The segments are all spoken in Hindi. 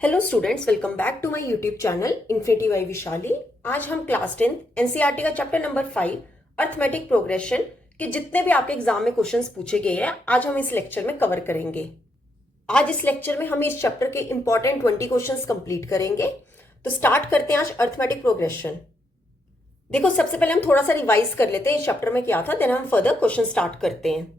Hello students, welcome back to my YouTube channel infinity by Vishali. आज हम क्लास 10 एनसीईआरटी का चैप्टर नंबर 5 अर्थमेटिक प्रोग्रेशन के जितने भी आपके एग्जाम में क्वेश्चंस पूछे गए हैं आज हम इस लेक्चर में कवर करेंगे। आज इस लेक्चर में हम इस चैप्टर के इंपॉर्टेंट 20 क्वेश्चंस कंप्लीट करेंगे। तो स्टार्ट करते हैं आज अर्थमेटिक प्रोग्रेशन। देखो, सबसे पहले हम थोड़ा सा रिवाइज कर लेते हैं इस चैप्टर में क्या था, देन हम फर्दर क्वेश्चन स्टार्ट करते हैं।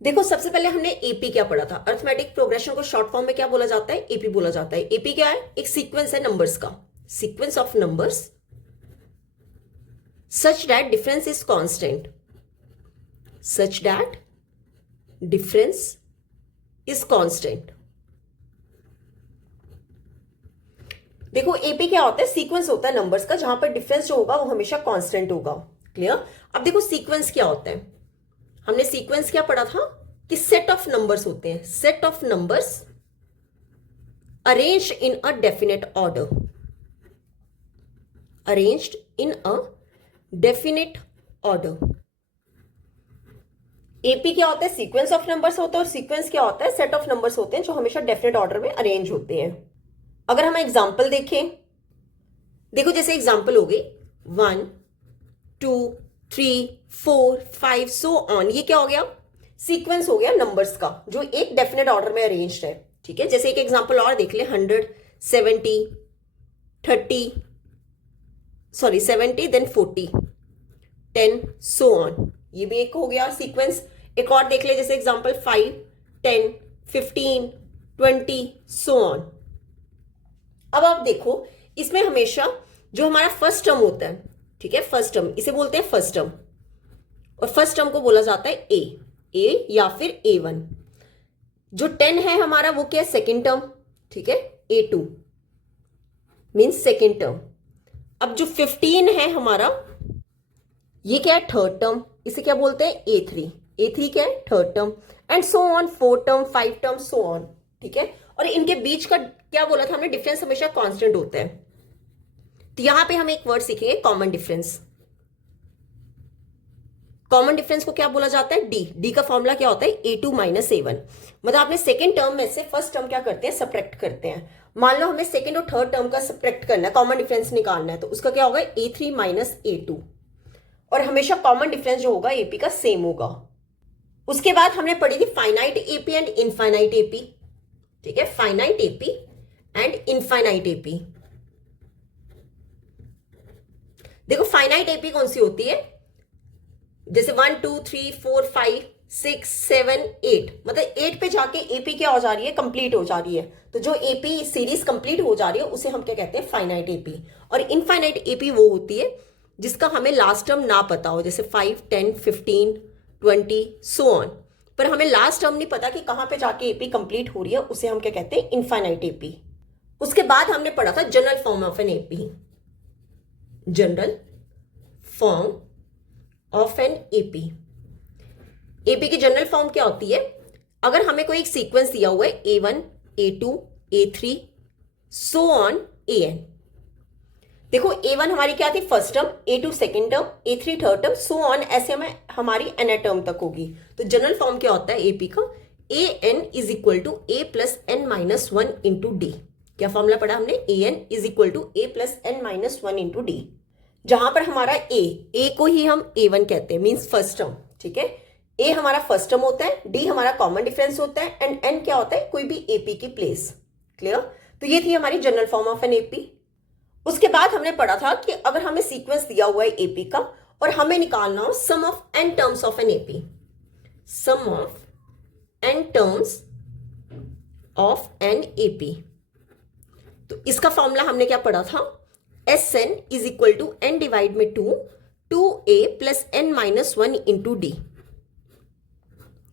देखो, सबसे पहले हमने एपी क्या पढ़ा था। अर्थमेटिक प्रोग्रेशन को शॉर्ट फॉर्म में क्या बोला जाता है? एपी बोला जाता है। एपी क्या है? एक सीक्वेंस है नंबर्स का, sequence of numbers such that difference is constant, such that difference is constant. देखो, एपी क्या होता है? सीक्वेंस होता है नंबर्स का जहां पर डिफरेंस जो होगा वो हमेशा कांस्टेंट होगा। क्लियर? अब देखो, सीक्वेंस क्या होता है। हमने सीक्वेंस क्या पढ़ा था कि सेट ऑफ नंबर्स होते हैं, set of numbers arranged in a definite order, arranged in a definite order. AP क्या होता है? सीक्वेंस ऑफ नंबर्स होता है, और सीक्वेंस क्या होता है? सेट ऑफ नंबर्स होते हैं जो हमेशा डेफिनेट ऑर्डर में अरेंज होते हैं। अगर हम एग्जांपल देखें, देखो जैसे एग्जांपल हो गई 1 2 3 4 5 सो ऑन। ये क्या हो गया? सीक्वेंस हो गया नंबर्स का जो एक डेफिनेट ऑर्डर में अरेंज्ड है। ठीक है, जैसे एक एग्जांपल और देख ले, 100 70 30 सॉरी 70 देन 40 10 सो ऑन। ये भी एक हो गया सीक्वेंस। एक और देख ले, जैसे एग्जांपल 5 10 15 20 सो ऑन। अब आप देखो, इसमें हमेशा जो हमारा फर्स्ट टर्म होता है, ठीक है, फर्स्ट टर्म इसे बोलते हैं फर्स्ट टर्म, और फर्स्ट टर्म को बोला जाता है ए या फिर A1। जो 10 है हमारा वो क्या है? सेकेंड टर्म, ठीक है, A2 मीन्स सेकेंड टर्म। अब जो 15 है हमारा, ये क्या है? थर्ड टर्म, इसे क्या बोलते हैं? A3 क्या है? Third term, and so on, 4 term 5 term so on. ठीक है, और इनके बीच का क्या बोला था हमने? डिफरेंस हमेशा कांस्टेंट होता है। तो यहां पे हम एक वर्ड सीखेंगे, कॉमन डिफरेंस। कॉमन डिफरेंस को क्या बोला जाता है? डी का फॉर्मूला क्या होता है? A2 minus A1। मतलब आपने सेकेंड टर्म में से फर्स्ट टर्म क्या करते हैं? सब्ट्रैक्ट करते हैं। मान लो हमें सेकेंड और थर्ड टर्म का सब्ट्रैक्ट करना है, कॉमन डिफरेंस निकालना है, तो उसका क्या होगा? A3 minus A2। और हमेशा कॉमन डिफरेंस जो होगा एपी का सेम होगा। उसके बाद हमने पढ़ी थी finite AP and infinite AP. ठीक है, finite AP and infinite AP. देखो, फाइनाइट एपी कौन सी होती है? जैसे 1 2 3 4 5 6 7 8, मतलब 8 पे जाके एपी क्या हो जा रही है? कंप्लीट हो जा रही है। तो जो एपी सीरीज कंप्लीट हो जा रही है उसे हम क्या कहते हैं? Finite AP. और इनफाइनाइट एपी वो होती है जिसका हमें लास्ट टर्म ना पता हो, जैसे 5 10 15 20 सो ऑन, पर हमें लास्ट टर्म नहीं पता कि कहां पे जाके एपी कंप्लीट हो रही है, उसे हम क्या कहते हैं? Infinite AP. उसके बाद हमने पढ़ा था general form of an AP, general form of an AP. AP की जनरल फॉर्म क्या होती है? अगर हमें कोई एक सीक्वेंस दिया हुआ है A1 A2 A3 so on AN। देखो, A1 हमारी क्या थी? First term, A2 second term, A3 third term, so on, ऐसे हमें हमारी n टर्म तक होगी। तो जनरल फॉर्म क्या होता है एपी का? AN is equal to A plus N minus 1 into D. क्या फॉर्मूला पढ़ा हमने? AN is equal to A plus N minus 1 into D, जहां पर हमारा A को ही हम A1 कहते हैं, मीन्स फर्स्ट टर्म। ठीक है, A हमारा फर्स्ट टर्म होता है, D हमारा कॉमन डिफरेंस होता है, एंड N क्या होता है? कोई भी एपी की प्लेस। क्लियर? तो ये थी हमारी general form of an AP. उसके बाद हमने पढ़ा था कि अगर हमें सीक्वेंस दिया हुआ है एपी का और हमें निकालना हो sum of n terms of an AP, sum of n terms of an AP, तो इसका फॉर्मूला हमने क्या पढ़ा था? Sn is equal to n divide में 2a plus n minus 1 into d.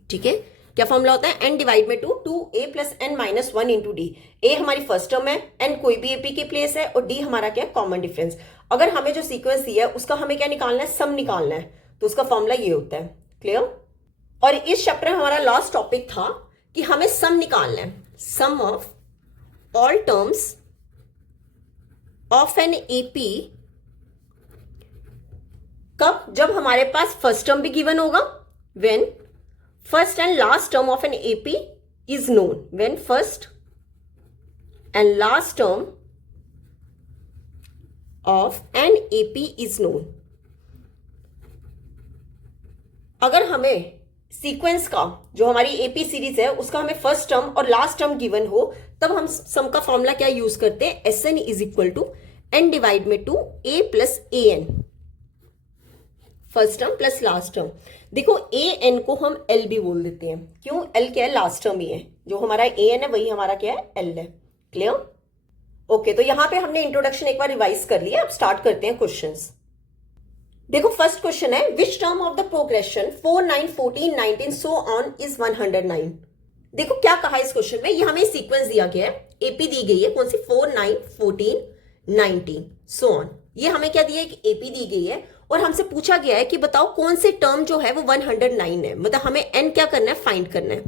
ठीक है, क्या फॉर्मूला होता है? n डिवाइड में 2a plus n minus 1 into D. a हमारी फर्स्ट टर्म है, n कोई भी एपी की प्लेस है, और d हमारा क्या है? Common difference. अगर हमें जो सीक्वेंस दिया है उसका हमें क्या निकालना है? सम निकालना है, तो उसका फॉर्मूला ये होता है। क्लियर? और इस चैप्टर में हमारा लास्ट टॉपिक था कि हमें सम निकालना है, sum of all terms of an AP. कब? जब हमारे पास फर्स्ट टर्म भी गिवन होगा, when first and last term of an AP is known, when first and last term of an AP is known. अगर हमें सीक्वेंस का जो हमारी एपी सीरीज है उसका हमें फर्स्ट टर्म और लास्ट टर्म गिवन हो, तब हम सम का फॉर्मूला क्या यूज करते हैं, S n is equal to n divide में two a plus a n, first term plus last term. देखो ए एन को हम एल भी बोल देते हैं, क्यों, एल क्या है, लास्ट टर्म ही है, जो हमारा ए एन है वही हमारा क्या है, एल है। क्लियर? ओके, तो यहां पे हमने इंट्रोडक्शन एक बार रिवाइज कर लिया, अब स्टार्ट करते हैं क्वेश्चंस। देखो फर्स्ट क्वेश्चन है, which term of the progression 4 9 14 19 so on is 109। देखो क्या कहा इस क्वेश्चन में, ये हमें सीक्वेंस दिया गया है, एपी दी गई है, कौन सी, 4 9 14 19 सो ऑन। ये हमें क्या दिया है, कि एपी दी गई है और हमसे पूछा गया है कि बताओ कौन से टर्म जो है वो 109 है, मतलब हमें एन क्या करना है, फाइंड करना है।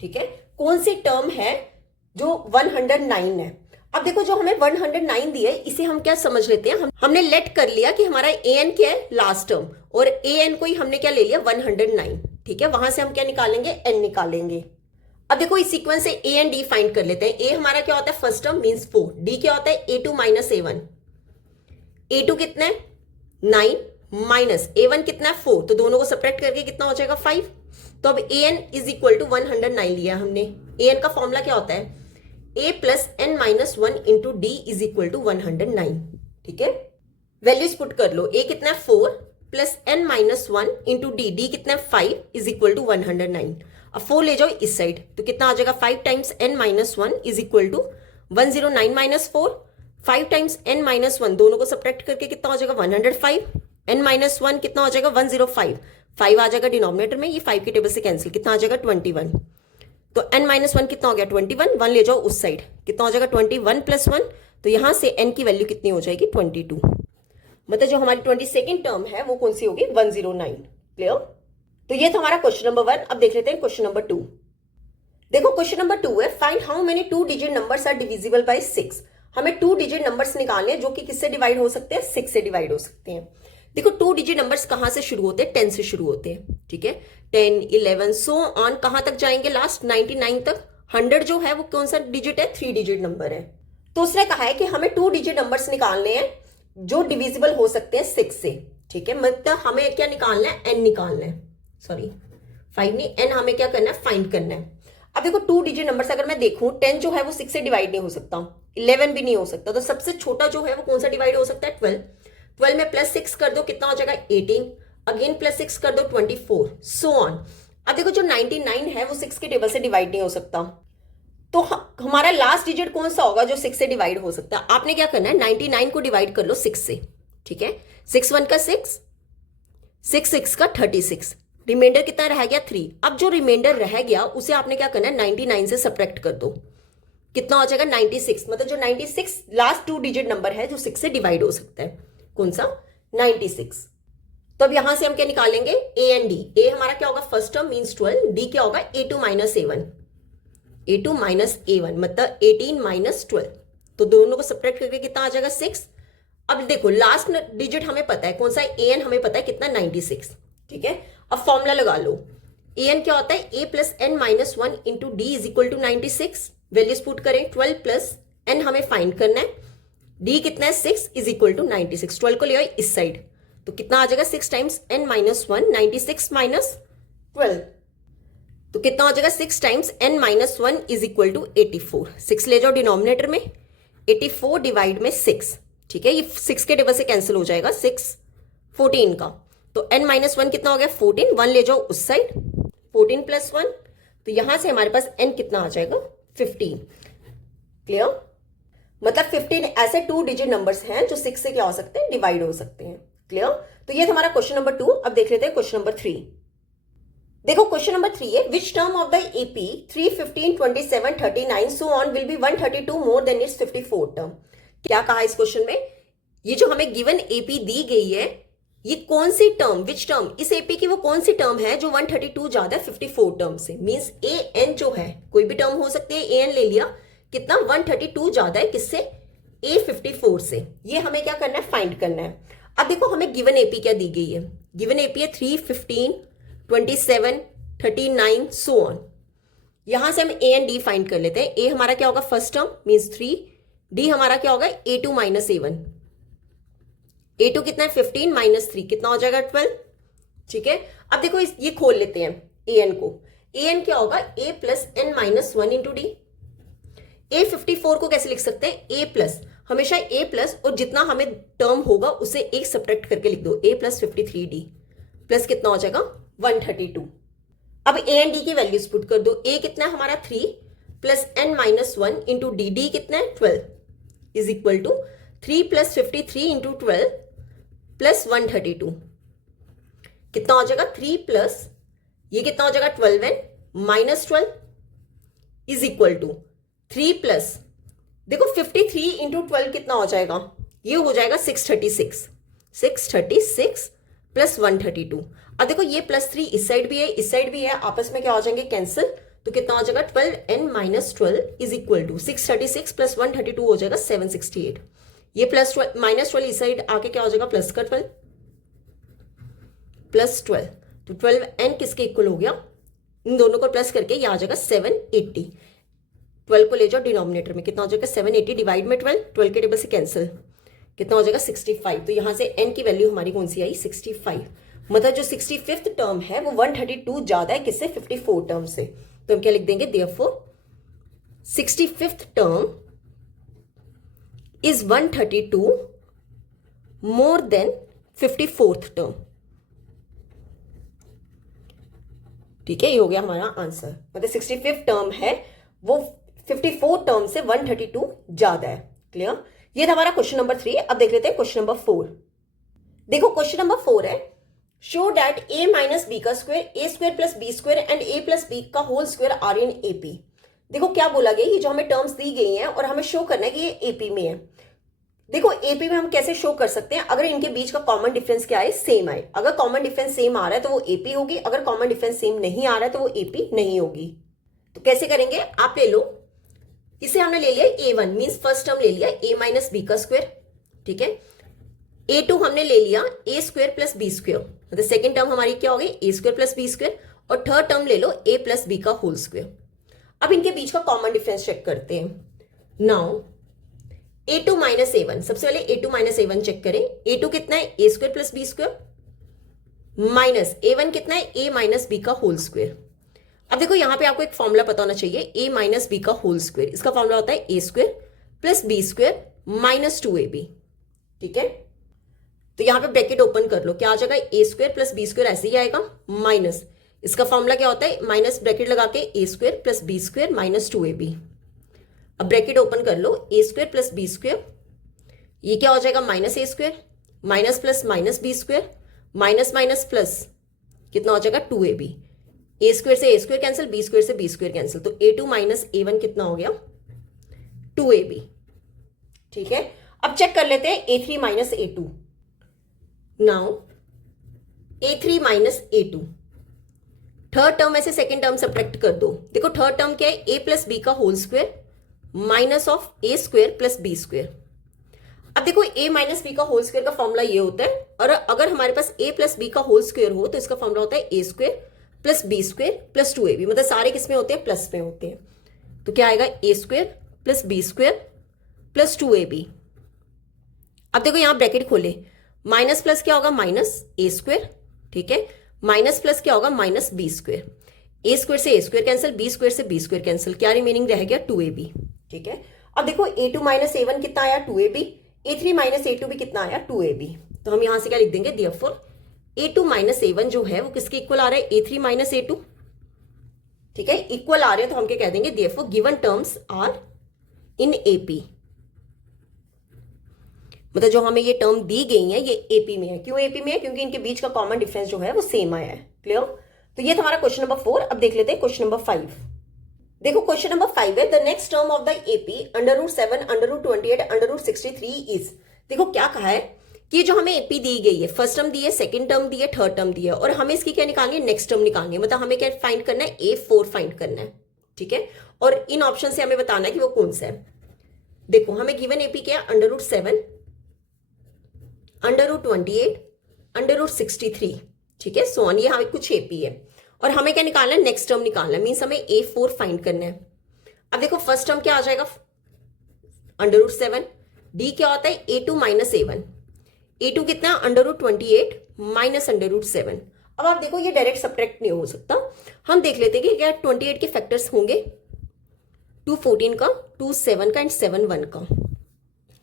ठीक है, कौन सी टर्म है जो 109 है। अब देखो जो हमें 109 दिया है इसे हम क्या समझ लेते हैं, हमने लेट कर लिया कि हमारा ए एन क्या है, लास्ट टर्म, और ए एन को ही हमने क्या ले लिया, 109। ठीक है, वहां से हम क्या निकालेंगे, एन निकालेंगे। अब देखो इस सीक्वेंस से ए एंड डी फाइंड कर लेते हैं। ए हमारा क्या होता है, फर्स्ट टर्म मींस 4, डी क्या होता है, A2 माइनस A1। A2 कितना है, 9 माइनस A1 कितना है, 4, तो दोनों को सब्ट्रैक्ट करके कितना हो जाएगा, 5। तो अब A N is equal to 109 लिया हमने। ए एन का फॉर्मूला क्या होता है, a plus N minus 1 into D is equal to 109। ठीक है, वैल्यूज पुट कर लो, a कितना है 4 plus N minus 1 into D, D कितना है 5 इज इक्वल टू 109। अब 4 ले जाओ इस साइड, तो कितना आ जाएगा, 5 times N minus 1 is equal to 109 minus 4, 5 times N minus 1, दोनों को सब्ट्रैक्ट करके कितना हो जाएगा, 105। एन माइनस 1 कितना हो जाएगा, 105, 5 आ जाएगा डिनोमिनेटर में, ये 5 की टेबल से कैंसिल, कितना आ जाएगा, 21। तो n माइनस 1 कितना हो गया, 21, 1 ले जाओ उस साइड, कितना हो जाएगा, 21 प्लस 1, तो यहां से n की वैल्यू कितनी हो जाएगी, 22। मतलब जो हमारी 22nd टर्म है वो कौन सी होगी, 109। क्लियर? तो ये था हमारा क्वेश्चन नंबर 1। अब देख लेते हैं क्वेश्चन नंबर 2। देखो क्वेश्चन नंबर 2 है, find how many 2 digit numbers are divisible by 6। हमें 2 डिजिट नंबर्स निकालने हैं जो कि किससे डिवाइड हो सकते हैं, 6 से डिवाइड हो सकते हैं। देखो 2 डिजिट नंबर्स कहां से शुरू होते हैं, 10 से शुरू होते हैं। ठीक है, 10 11 सो ऑन कहां तक जाएंगे, लास्ट 99 तक। 100 जो है वो कौन सा डिजिट है, 3 डिजिट नंबर है। तो उसने कहा है कि हमें 2 डिजिट नंबर्स निकालने हैं जो डिविजिबल हो सकते हैं 6 से। ठीक है, मतलब हमें क्या निकालना है, एन निकालना है, सॉरी 5 नहीं, एन हमें क्या करना है, फाइंड करना है। अब देखो 2 डिजिट नंबर्स अगर मैं देखूं, 10 जो है वो 6 से डिवाइड नहीं हो सकता, 11 भी नहीं हो सकता, तो सबसे छोटा जो है वो कौन सा डिवाइड हो सकता है, 12। 12 में प्लस 6 कर दो, कितना हो जाएगा, 18, अगेन प्लस 6 कर दो, 24, सो ऑन। अब देखो जो 99 है वो 6 के टेबल से डिवाइड नहीं हो सकता, तो हमारा लास्ट डिजिट कौन सा होगा जो 6 से डिवाइड हो सकता है। आपने क्या करना है, 99 को डिवाइड कर लो 6 से। ठीक है, 6 1 का 6, 6 6 का 36, रिमाइंडर कितना रह गया, 3। अब जो रिमाइंडर रह गया उसे आपने क्या करना है, 99 से सब्ट्रैक्ट कर दो, कितना हो जाएगा, 96। मतलब जो 96 लास्ट 2 डिजिट नंबर है जो 6 से डिवाइड हो सकता है, कौन सा, 96। तो अब यहां से हम क्या निकालेंगे, ए एंड डी। ए हमारा क्या होगा, फर्स्ट टर्म मींस 12, डी क्या होगा, A2 minus A1, A2 minus A1 मतलब 18 माइनस 12, तो दोनों को सब्ट्रैक्ट करके कितना आ जाएगा, 6। अब देखो लास्ट डिजिट हमें पता है कौन सा, ए एन हमें पता है कितना, 96। ठीक है, अब फॉर्मूला लगा लो, ए एन क्या होता है, a plus N minus 1 into D is equal to 96। Values put करें, 12 प्लस एन हमें फाइंड करना है, डी कितना है, 6 इज इक्वल टू 96। 12 को ले आओ इस साइड, तो कितना आ जाएगा, 6 टाइम्स एन माइनस 1, 96 माइनस 12, तो कितना हो जाएगा, 6 times N minus 1 is equal to 84। 6 ले जाओ डिनोमिनेटर में, 84 डिवाइड में 6। ठीक है, ये 6 के टेबल से कैंसिल हो जाएगा, 6 14 का, तो n माइनस 1 कितना हो गया, 14, 1 ले जाओ उस साइड, 14 प्लस 1, तो यहां से हमारे पास n कितना आ जाएगा, 15। क्लियर? मतलब 15 ऐसे 2 डिजिट नंबर्स हैं जो 6 से क्या हो सकते हैं, डिवाइड हो सकते हैं। क्लियर? तो ये था हमारा क्वेश्चन नंबर 2। अब देख लेते हैं क्वेश्चन नंबर 3। देखो क्वेश्चन नंबर 3 है, which term of the AP 3 15 27 39 so on will be 132 more than it's 54 term. क्या कहा इस क्वेश्चन में, ये जो हमें गिवन एपी दी गई है, ये कौन सी टर्म, विच टर्म, इस एपी की वो कौन सी टर्म है जो 132 ज्यादा है 54 टर्म से। मींस ए एन जो है, कोई भी टर्म हो सकती है, ए एन ले लिया, कितना 132 ज्यादा है किससे, ए 54 से। ये हमें क्या करना है, फाइंड करना है। अब देखो हमें गिवन एपी क्या दी गई है, गिवन एपी है 3 15 27 39 सो ऑन। यहां से हम ए एंड डी फाइंड कर लेते हैं। ए हमारा क्या होगा फर्स्ट टर्म मीन्स 3, डी हमारा क्या होगा A2 माइनस A1। A2 कितना है 15 माइनस 3 कितना हो जाएगा 12। ठीक है, अब देखो ये खोल लेते हैं ए एन को। ए एन क्या होगा A plus N minus 1 into d. A 54 को कैसे लिख सकते हैं A प्लस, हमेशा A प्लस और जितना हमें टर्म होगा उसे एक सब्ट्रैक्ट करके लिख दो, A प्लस 53D प्लस कितना हो जाएगा 132। अब ए एंड डी की वैल्यूज पुट कर दो। ए कितना है हमारा 3 plus N minus 1 into D, D कितना है 12 is equal to 3 plus 53 into 12 plus 132 कितना हो जाएगा 3 प्लस ये कितना हो जाएगा 12 n minus 12 is equal to 3 plus देखो 53 इंटू 12 कितना हो जाएगा, ये हो जाएगा 636 प्लस 132। अब देखो ये प्लस 3 इस साइड भी है इस साइड भी है, आपस में क्या हो जाएंगे कैंसिल, तो कितना हो जाएगा 12n minus 12 is equal to 636 plus 132 हो जाएगा 768। ये प्लस 12 माइनस 12 इस साइड आके क्या हो जाएगा प्लस का 12 प्लस 12, तो 12n किसके इक्वल हो गया, इन दोनों को प्लस करके ये आ जाएगा 780। 12 को ले जाओ डिनोमिनेटर में, कितना हो जाएगा 780 डिवाइड में 12 के टेबल से कैंसिल, कितना हो जाएगा 65। तो यहां से n की वैल्यू हमारी कौन सी आई 65। मतलब जो 65th टर्म है वो 132 ज्यादा है किससे 54 टर्म से, तो हम क्या लिख देंगे therefore 65th term is 132 more than 54th term. ठीक है, ये हो गया हमारा आंसर। मतलब 65th टर्म है वो 54 टर्म से 132 ज्यादा है। क्लियर, ये था हमारा क्वेश्चन नंबर 3। अब देख लेते हैं क्वेश्चन नंबर 4। देखो क्वेश्चन नंबर 4 है show that a minus b का square a square plus b square and a plus b का whole square are in AP। देखो क्या बोला गया, ये जो हमें टर्म्स दी गई हैं और हमें शो करना है कि ये AP में है। देखो AP में हम कैसे शो कर सकते हैं, अगर इनके बीच का कॉमन डिफरेंस क्या है सेम आए। अगर कॉमन डिफरेंस सेम आ रहा है तो वो AP होगी, अगर कॉमन डिफरेंस सेम नहीं आ रहा है तो वो AP नहीं होगी। तो कैसे करेंगे, आप ले लो, इसे हमने ले लिया A1 मीन्स फर्स्ट टर्म ले लिया a माइनस बी का स्क्वायर। ठीक है, A2 हमने ले लिया a square plus b square, मतलब सेकेंड टर्म हमारी क्या हो गई a square plus b square, और थर्ड टर्म ले लो a प्लस बी का होल स्क्वायर। अब इनके बीच का कॉमन डिफरेंस चेक करते हैं। नाउ A2 माइनस A1, सबसे पहले A2 माइनस A1 चेक करें। A2 कितना है a square plus b square minus A1 कितना है a माइनस बी का होल स्क्वायर। अब देखो यहां पे आपको एक फॉर्मूला पता होना चाहिए a माइनस बी का होल स्क्वायर, इसका फॉर्मूला होता है a square plus b square minus 2ab। ठीक है, तो यहां पे ब्रैकेट ओपन कर लो, क्या आ जाएगा a square plus b square ऐसे ही आएगा माइनस, इसका फॉर्मूला क्या होता है माइनस ब्रैकेट लगा के a square plus b square minus 2ab। अब ब्रैकेट ओपन कर लो a square plus b square, ये क्या हो जाएगा minus a square minus plus minus b square minus minus plus कितना हो जाएगा 2ab। a स्क्वायर से a square cancel, b square से b स्क्वायर कैंसिल, तो a2 माइनस a1 कितना हो गया 2ab। ठीक है, अब चेक कर लेते हैं a3 minus a2। Now a3 minus a2, third term में से सेकेंड टर्म सब्ट्रैक्ट कर दो। देखो थर्ड टर्म क्या है a प्लस बी का whole square minus of a square plus b square. अब देखो a माइनस बी का होल स्क्वायर का फॉर्मूला ये होता है, और अगर हमारे पास a प्लस बी का होल स्क्वायर हो तो इसका फॉर्मूला होता है a square plus b square plus 2ab, मतलब सारे किसमें होते हैं प्लस में होते हैं। तो क्या आएगा a square plus b square plus 2ab। अब देखो यहां ब्रैकेट खोले, माइनस प्लस क्या होगा माइनस a स्क्वायर, ठीक है, माइनस प्लस क्या होगा minus b square, a square से a square cancel, b square से b स्क्वायर कैंसिल, क्या रिमेनिंग रह गया 2ab। ठीक है, अब देखो a2 माइनस a1 कितना आया 2ab, a3 माइनस a2 भी कितना आया 2ab। तो हम यहां से क्या लिख देंगे देयरफॉर a2 माइनस a1 जो है वो किसके इक्वल आ रहा है a3 माइनस a2। ठीक है, इक्वल आ रहे हैं तो हम क्या कह देंगे therefore given terms are in AP। मतलब जो हमें ये टर्म दी गई है ये AP में है। क्यों AP में है, क्योंकि इनके बीच का कॉमन डिफरेंस जो है वो सेम आया है। क्लियर, तो ये था हमारा क्वेश्चन नंबर 4। अब देख लेते हैं क्वेश्चन नंबर 5। देखो क्वेश्चन नंबर 5 है the next term of the AP √7 √28 √63 is. देखो क्या कहा है कि जो हमें AP दी गई है, फर्स्ट टर्म दी है, सेकंड टर्म दी है, थर्ड टर्म दी है, और हमें इसकी क्या निकालनी है नेक्स्ट टर्म निकालनी है। मतलब हमें क्या फाइंड करना है A4 फाइंड करना है। ठीक है, और इन ऑप्शन से हमें बताना है कि वो कौन सा है। देखो हमें गिवन AP क्या है √7 √28 √63। ठीक है, सो ऑन, ये हमें कुछ AP है और हमें क्या निकालना है, नेक्स्ट टर्म निकालना है, मीन्स हमें A4 फाइंड करना है। अब देखो फर्स्ट टर्म क्या आ जाएगा, √7, डी क्या होता है A2 माइनस A1, A2 कितना √28 माइनस √7। अब आप देखो ये डायरेक्ट सब्ट्रैक्ट नहीं हो सकता, हम देख लेते हैं कि क्या 28 के फैक्टर्स होंगे, 2 14 का, 2 7 का एंड 7 1 का,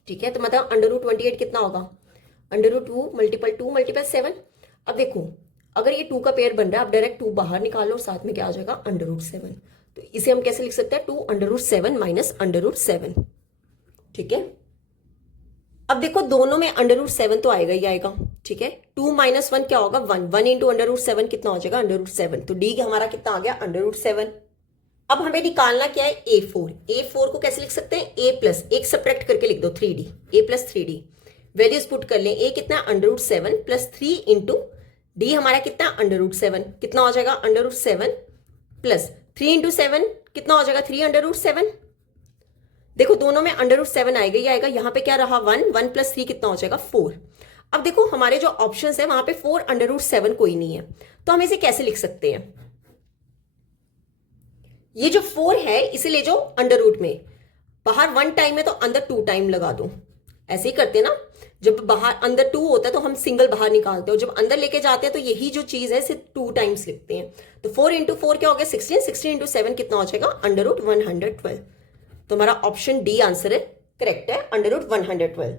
ठीक है। तो मतलब √28 कितना होगा, √2 मल्टीपल 2 मल्टीपल 7। अब देखो अगर ये 2 का पेयर बन रहा है, आप डायरेक्ट 2 बाहर निकालो और साथ में क्या आ जाएगा √7। तो इसे हम कैसे लिख सकते हैं, 2 √7 माइनस √7, ठीक है। अब देखो दोनों में √7 तो आएगा ही आएगा, ठीक है। 2 माइनस 1 क्या होगा, 1, 1 इंटू √7 कितना हो जाएगा √7, तो डी हमारा कितना आ गया √7। अब हमें निकालना क्या है A4, A4 को कैसे लिख सकते हैं, A प्लस एक सब्ट्रैक्ट करके लिख दो 3D, A plus 3D, values put कर लें, A कितना √7 प्लस 3 इंटू डी हमारा कितना √7, कितना हो जाएगा √7 प्लस 3 इंटू 7 कितना हो जाएगा 3 √7। देखो दोनों में √7 आएगा ही आएगा, यहां पे क्या रहा 1, 1 प्लस 3 कितना हो जाएगा 4। अब देखो हमारे जो ऑप्शंस है वहां पे 4 √7 कोई नहीं है, तो हम इसे कैसे लिख सकते हैं, ये जो 4 है इसे ले जाओ अंडर में, बाहर 1 टाइम है तो अंदर 2 टाइम लगा दो, ऐसे ही करते हैं ना, जब बाहर अंदर 2 होता है तो हम सिंगल बाहर निकालते हैं, और जब अंदर लेके जाते हैं तो यही जो चीज है सिर्फ 2 टाइम्स लिखते हैं। तो 4 इंटू 4 क्या हो गया 16, 16 इंटू 7 कितना हो जाएगा √112। तो हमारा ऑप्शन डी आंसर है, करेक्ट है, √112।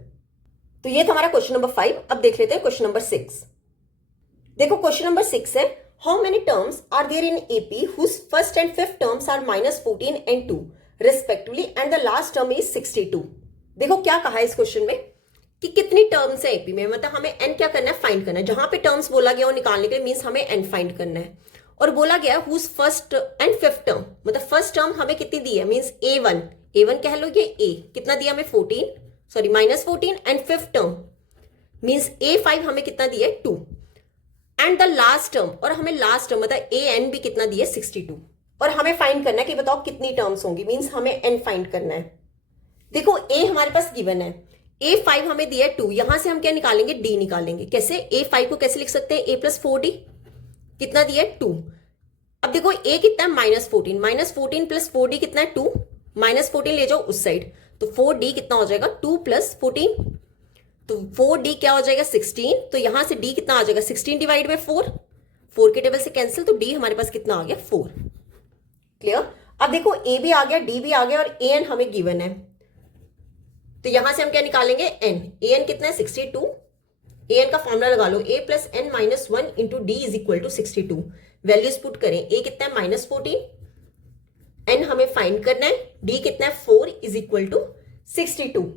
तो ये था हमारा क्वेश्चन नंबर 5। अब देख लेते हैं क्वेश्चन नंबर 6। देखो क्वेश्चन नंबर 6 है, how many terms are there in AP whose first and fifth terms are -14 and 2 respectively and the last term is 62। देखो क्या कहा है इस क्वेश्चन में कि कितनी टर्म्स है AP में, मतलब हमें n क्या करना है, फाइंड करना है। जहां पे टर्म्स बोला गया वो निकालने के लिए मीन्स हमें n फाइंड करना है, और बोला गया whose first and fifth term, मतलब फर्स्ट टर्म हमें कितनी दी है, मीन्स A1 कह लो, ये A कितना दिया हमें -14 and fifth term means A5 हमें कितना दिया है 2 एंड द लास्ट टर्म, और हमें लास्ट टर्म मतलब AN भी कितना दिया है 62, और हमें फाइंड करना है कि बताओ कितनी टर्म्स होंगी, मीन्स हमें n फाइंड करना है। देखो A हमारे पास गिवन है, A5 हमें दिया है 2, यहां से हम क्या निकालेंगे, D निकालेंगे। कैसे, A5 को कैसे लिख सकते हैं, A प्लस 4D कितना दिया है 2। अब देखो A कितना है -14 प्लस 4D कितना है 2, -14 ले जाओ उस साइड, तो 4D कितना हो जाएगा 2 प्लस 14, तो 4D क्या हो जाएगा 16, तो यहां से D कितना आ जाएगा 16 डिवाइड बाय 4 के टेबल से कैंसिल, तो D हमारे पास कितना आ गया 4। क्लियर। अब देखो A भी आ गया, D भी आ गया, और AN हमें गिवन है, तो यहां से हम क्या निकालेंगे n, AN कितना है 62, AN का फॉर्मूला लगा लो, A plus n minus 1 into D is equal to 62। Values put करें, A कितना है -14, n हमें फाइंड करना है, D कितना है 4 इज इक्वल टू 62।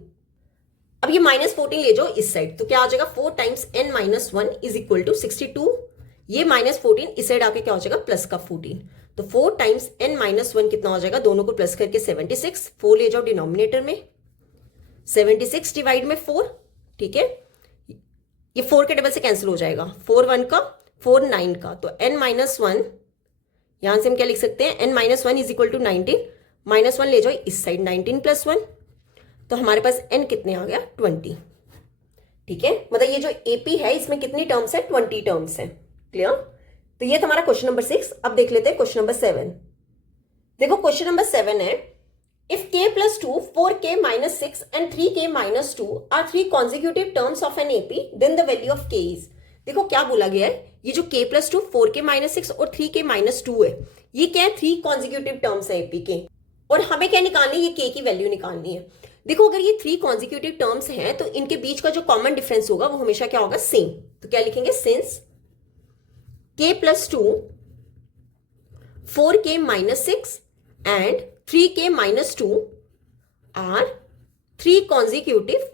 अब ये -14 ले जाओ इस साइड, तो क्या आ जाएगा 4 times n minus 1 is equal to 62, ये -14 इस साइड आके क्या हो जाएगा प्लस का 14, तो 4 टाइम्स n माइनस 1 कितना हो जाएगा, दोनों को प्लस करके 76, 4 ले जाओ डिनोमिनेटर में, 76 डिवाइड में 4, ठीक है, ये 4 के टेबल से कैंसिल हो जाएगा, 4 1 का 4 9 का, तो n माइनस 1 यहां से हम क्या लिख सकते हैं, n minus 1 is equal to 19, -1 ले जाओ इस साइड, 19 प्लस 1, तो हमारे पास n कितने आ गया 20, ठीक है। मतलब ये जो AP है इसमें कितनी टर्म्स है, 20 टर्म्स है। क्लियर। तो ये था हमारा क्वेश्चन नंबर 6। अब देख लेते हैं क्वेश्चन नंबर 7। देखो क्वेश्चन नंबर 7 है, if k plus 2, 4k minus 6 and 3k minus 2 are 3 consecutive terms of an AP, then the value of k is। देखो क्या बोला गया है, ये जो k plus 2, 4k minus 6 और 3k minus 2 है, ये क्या है 3 consecutive terms है AP के, और हमें क्या निकालनी है, ये k की वैल्यू निकालनी है। देखो अगर ये 3 consecutive terms हैं तो इनके बीच का जो कॉमन डिफरेंस होगा वो हमेशा क्या होगा, सेम। तो क्या लिखेंगे, since k plus 2, 4k minus 6 and 3k minus 2 are 3 consecutive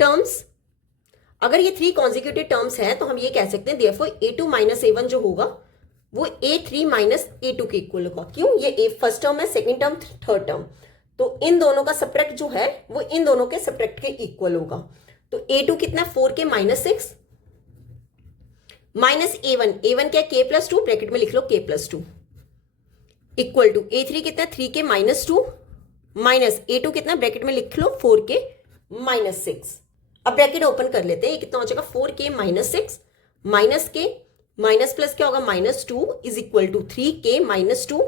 terms। अगर ये 3 consecutive terms है तो हम ये कह सकते हैं therefore A2 minus A1 जो होगा वो A3 minus A2 के इक्वल होगा। क्यों, ये फर्स्ट टर्म है, सेकंड टर्म, थर्ड टर्म, तो इन दोनों का सब्ट्रैक्ट जो है वो इन दोनों के सब्ट्रैक्ट के इक्वल होगा। तो A2 कितना, 4k minus 6 माइनस A1 क्या, k प्लस 2, ब्रैकेट में लिख लो k plus 2 equal to A3 कितना, 3k माइनस 2 माइनस A2 कितना, ब्रैकेट में लिख लो 4k माइनस 6। अब ब्रैकेट ओपन कर लेते हैं, ये कितना हो जाएगा 4k minus 6 minus k minus plus क्या होगा, -2 is equal to 3k -2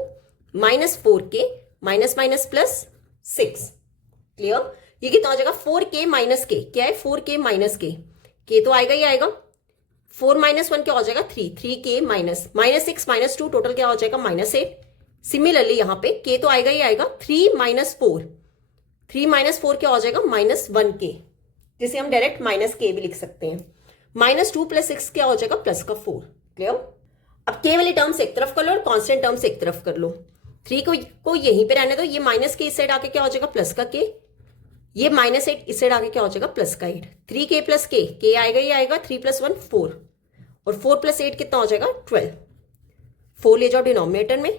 -4k minus minus plus 6। Clear? ये कितना हो जाएगा, 4k माइनस के, क्या है 4k माइनस के तो आएगा ही आएगा, 4 - 1 क्या हो जाएगा 3, 3k माइनस -6 -2 टोटल क्या हो जाएगा -8। सिमिलरली यहाँ पे k तो आएगा ही आएगा, 3 - 4, 3 - 4 क्या हो जाएगा -1k, जिसे हम डायरेक्ट -k भी लिख सकते हैं। -2 + 6 क्या हो जाएगा +4। क्लियर? अब k वाली टर्म्स एक तरफ कर लो और कांस्टेंट टर्म्स एक तरफ कर लो। 3 को यहीं पे रहने दो, ये -k इस साइड आके क्या हो जाएगा प्लस का k, ये -8 इस साइड आके क्या हो जाएगा प्लस का 8, 3k + k आएगा ही आएगा, 3 + 1 4 और 4 + 8 कितना हो जाएगा 12। 4 ले जाओ डिनोमिनेटर में,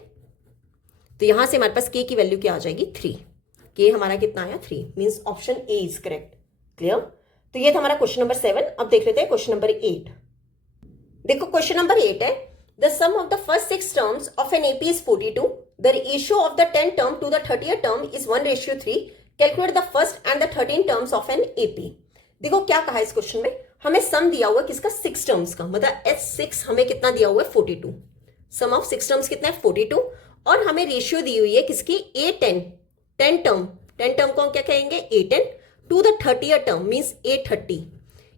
तो यहां से हमारे पास k की वैल्यू क्या आ जाएगी 3, k हमारा कितना आया 3, means option A is correct. Clear? तो ये था हमारा क्वेश्चन नंबर 7। अब देख लेते हैं क्वेश्चन नंबर 8। देखो क्वेश्चन नंबर 8 है, the sum of the first 6 terms of an AP is 42, the ratio of the 10 term to the 30th term is 1:3, calculate the first and the 13 terms of an AP. देखो क्या कहा है इस क्वेश्चन में, हमें सम दिया हुआ किसका 6 टर्म्स का, मतलब S6 हमें कितना दिया हुआ है 42, सम ऑफ 6 टर्म्स कितना है 42, और हमें रेशियो दी हुई है किसकी A10, 10 टर्म को हम क्या कहेंगे A10 to the 30th term means A30।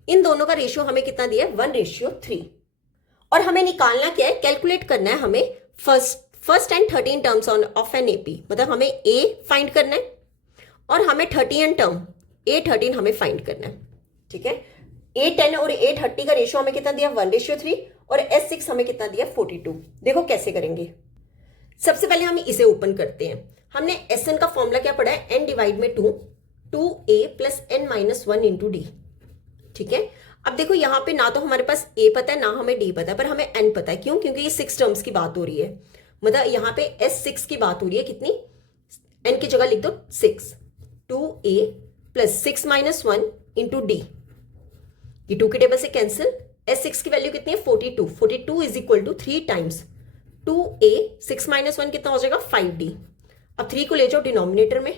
इन दोनों का रेशियो हमें कितना दिया है 1:3, और हमें निकालना क्या है, कैलकुलेट करना है हमें first and 13 terms of an AP, मतलब हमें A फाइंड करना है और हमें 30th टर्म A13 हमें फाइंड करना है। ठीक है, A10 और A30 का रेशियो हमें कितना दिया 1:3 और S6 हमें कितना दिया 42। देखो कैसे करेंगे, सबसे पहले हम इसे ओपन करते हैं। हमने Sn का फॉर्मूला क्या पढ़ा है, n डिवाइड में 2a + n - 1 × d। ठीक है, अब देखो यहाँ पे ना तो हमारे पास a पता है ना हमें d पता है, पर हमें n पता है। क्यों? क्योंकि ये 6 टर्म्स की बात हो रही है, मतलब यहाँ पे S6 की बात हो रही है, कितनी, n की जगह लिख दो 6, 2a + 6 - 1 × d, ये 2 की टेबल से कैंसिल। S6 की वैल्यू कितनी है 42, 42 is equal to 3 times 2a 6 - 1 कितना हो जाएगा 5d। अब 3 को ले जाओ डिनोमिनेटर में,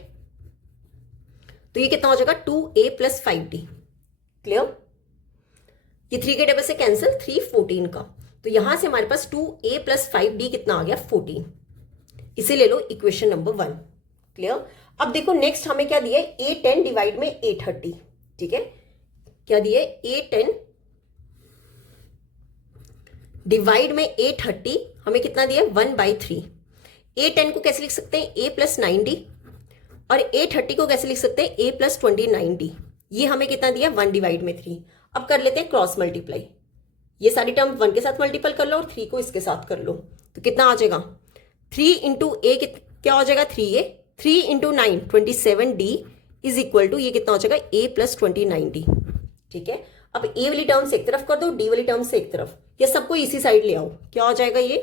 तो ये कितना हो जाएगा 2a + 5d। क्लियर? ये 3 के टेबल से कैंसिल, 3 14 का, तो यहां से हमारे पास 2a + 5d कितना आ गया 14। इसे ले लो इक्वेशन नंबर 1। क्लियर? अब देखो नेक्स्ट हमें क्या दिया है, A10 डिवाइड में A30। ठीक है, क्या दिया है A10 डिवाइड में A30, हमें कितना दिया 1/3। A10 को कैसे लिख सकते हैं a + 9d, और A30 को कैसे लिख सकते हैं a + 29d। ये हमें कितना दिया 1/3। अब कर लेते हैं क्रॉस मल्टीप्लाई, ये सारी टर्म 1 के साथ मल्टीपल कर लो और 3 को इसके साथ कर लो, तो कितना आ जाएगा 3 × a क्या हो जाएगा 3a, 3 × 9 27d is equal to, ये कितना हो जाएगा a + 29d। ठीक है, अब a वाली टर्म से एक तरफ कर दो, d वाली टर्म से एक तरफ, ये सबको इसी साइड ले आओ, क्या हो जाएगा ये,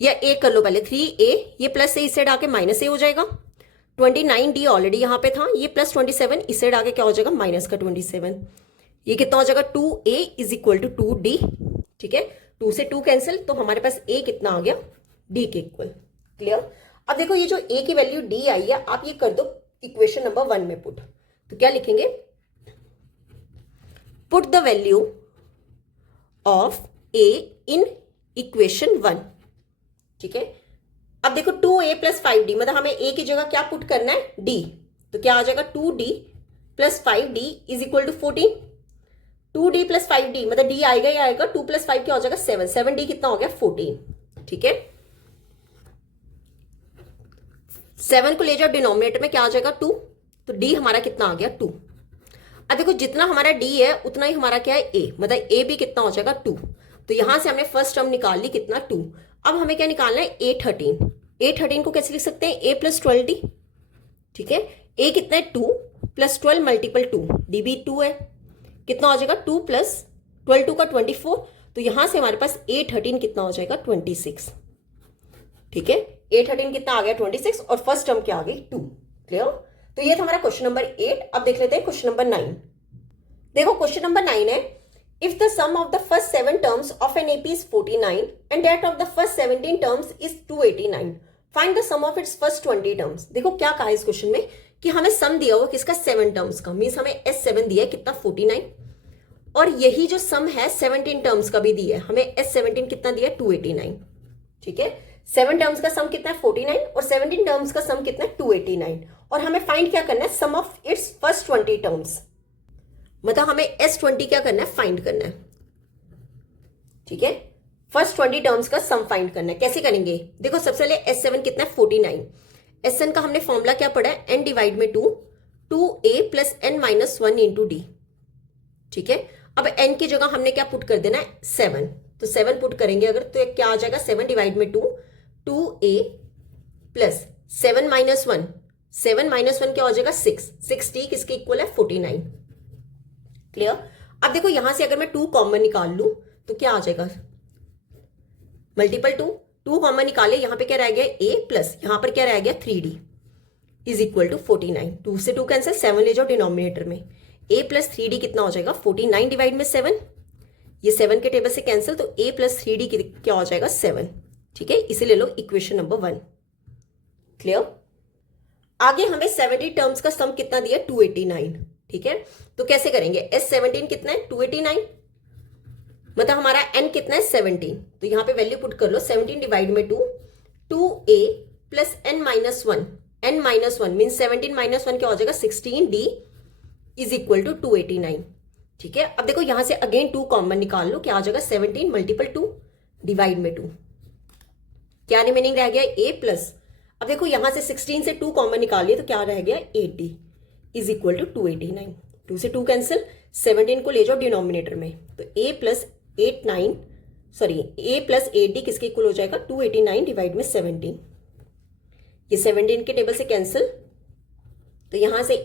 या a कर लो पहले, 3a, ये प्लस से इस साइड आके -a हो जाएगा, 29d ऑलरेडी यहां पे था, ये + 27 इस साइड आके क्या हो जाएगा -27, ये कितना हो जाएगा 2a is equal to 2d। ठीक है, 2 से 2 कैंसिल, तो हमारे पास a कितना आ गया d के इक्वल। क्लियर? अब देखो ये जो a की वैल्यू d आई है, आप ये कर दो इक्वेशन नंबर 1 में पुट, तो क्या लिखेंगे, put the value of a in equation 1। ठीक है, अब देखो 2a + 5d, मतलब हमें a की जगह क्या पुट करना है d, तो क्या आ जाएगा 2d + 5d is equal to 14। 2d + 5d मतलब d आएगा ही आएगा, 2 + 5 क्या हो जाएगा 7, 7d कितना हो गया 14। ठीक है, 7 को ले जाओ डिनोमिनेटर में, क्या आ जाएगा 2, तो d हमारा कितना आ गया 2। अब देखो जितना हमारा d है उतना ही हमारा क्या है a, मतलब a भी कितना हो जाएगा 2, तो यहां से हमने फर्स्ट टर्म निकाल ली कितना 2। अब हमें क्या निकालना है A13, A13 को कैसे लिख सकते हैं a + 12d। ठीक है, a कितना है 2 + 12 × 2, d भी 2 है, कितना हो जाएगा 2 + 12 2 का 24, तो यहां से हमारे पास A13 कितना हो जाएगा 26। ठीक है, A13 कितना आ गया 26 और फर्स्ट टर्म क्या आ गई 2। क्लियर? तो ये था हमारा क्वेश्चन नंबर 8। अब देख लेते हैं क्वेश्चन नंबर 9। देखो क्वेश्चन नंबर 9 है, if the sum of the first 7 terms of an AP is 49 and that of the first 17 terms is 289, find the sum of its first 20 terms। देखो क्या कहा है इस क्वेश्चन में कि हमें सम दिया हुआ किसका 7 टर्म्स का, मींस हमें S7 दिया है कितना 49, और यही जो सम है 17 टर्म्स का भी दिया है हमें। S17 कितना दिया है 289, ठीक है। 7 टर्म्स का सम कितना है 49 और 17 टर्म्स का सम कितना है 289। और हमें फाइंड क्या करना है, sum of its first 20 terms, मतलब हमें S20 क्या करना है, फाइंड करना है, ठीक है। फर्स्ट 20 टर्म्स का सम फाइंड करना है। कैसे करेंगे, देखो सबसे पहले S7 कितना है 49। Sn का हमने फॉर्मूला क्या पढ़ा है, n डिवाइड में 2, 2a plus n minus 1 into d, ठीक है। अब n की जगह हमने क्या पुट कर देना है 7, तो 7 पुट करेंगे अगर तो क्या आ जाएगा 7 डिवाइड में 2, 2a प्लस 7 माइनस 1, 7 माइनस 1 क्या हो जाएगा 6, 6d किसके इक्वल है 49। क्लियर। अब देखो यहां से अगर मैं 2 कॉमन निकाल लूं तो क्या आ जाएगा, मल्टीपल 2 कॉमन निकाले, यहां पे क्या रह गया a प्लस यहां पर क्या रह गया 3d इज इक्वल टू 49। 2 से 2 कैंसिल, 7 ले जाओ डिनोमिनेटर में, a प्लस 3d कितना हो जाएगा 49 डिवाइड में 7, ये 7 के टेबल से कैंसिल, तो a प्लस 3d क्या हो जाएगा 7, ठीक है। इसे ले लो इक्वेशन नंबर 1। क्लियर। आगे हमें 70 टर्म्स का सम कितना दिया 289, ठीक है। तो कैसे करेंगे, S17 कितना है 289, मतलब हमारा n कितना है 17, तो यहां पे वैल्यू पुट कर लो, 17 डिवाइड में 2, 2a plus n minus 1, n minus 1 mean 17 minus 1 क्या हो जाएगा 16d इज इक्वल टू 289, ठीक है। अब देखो यहां से अगेन 2 कॉमन निकाल लो, क्या आ जाएगा 17 मल्टीपल 2 डिवाइड में 2, क्या रिमेनिंग रह गया a प्लस, अब देखो यहां से 16 से 2 कॉमन निकालिए तो क्या रह गया 8d इज इक्वल टू 289। 2 से 2 कैंसिल, 17 को ले जाओ डिनोमिनेटर में, तो a प्लस 8d किसके इक्वल हो जाएगा 289 डिवाइड में 17, ये 17 के टेबल से कैंसिल, तो यहां से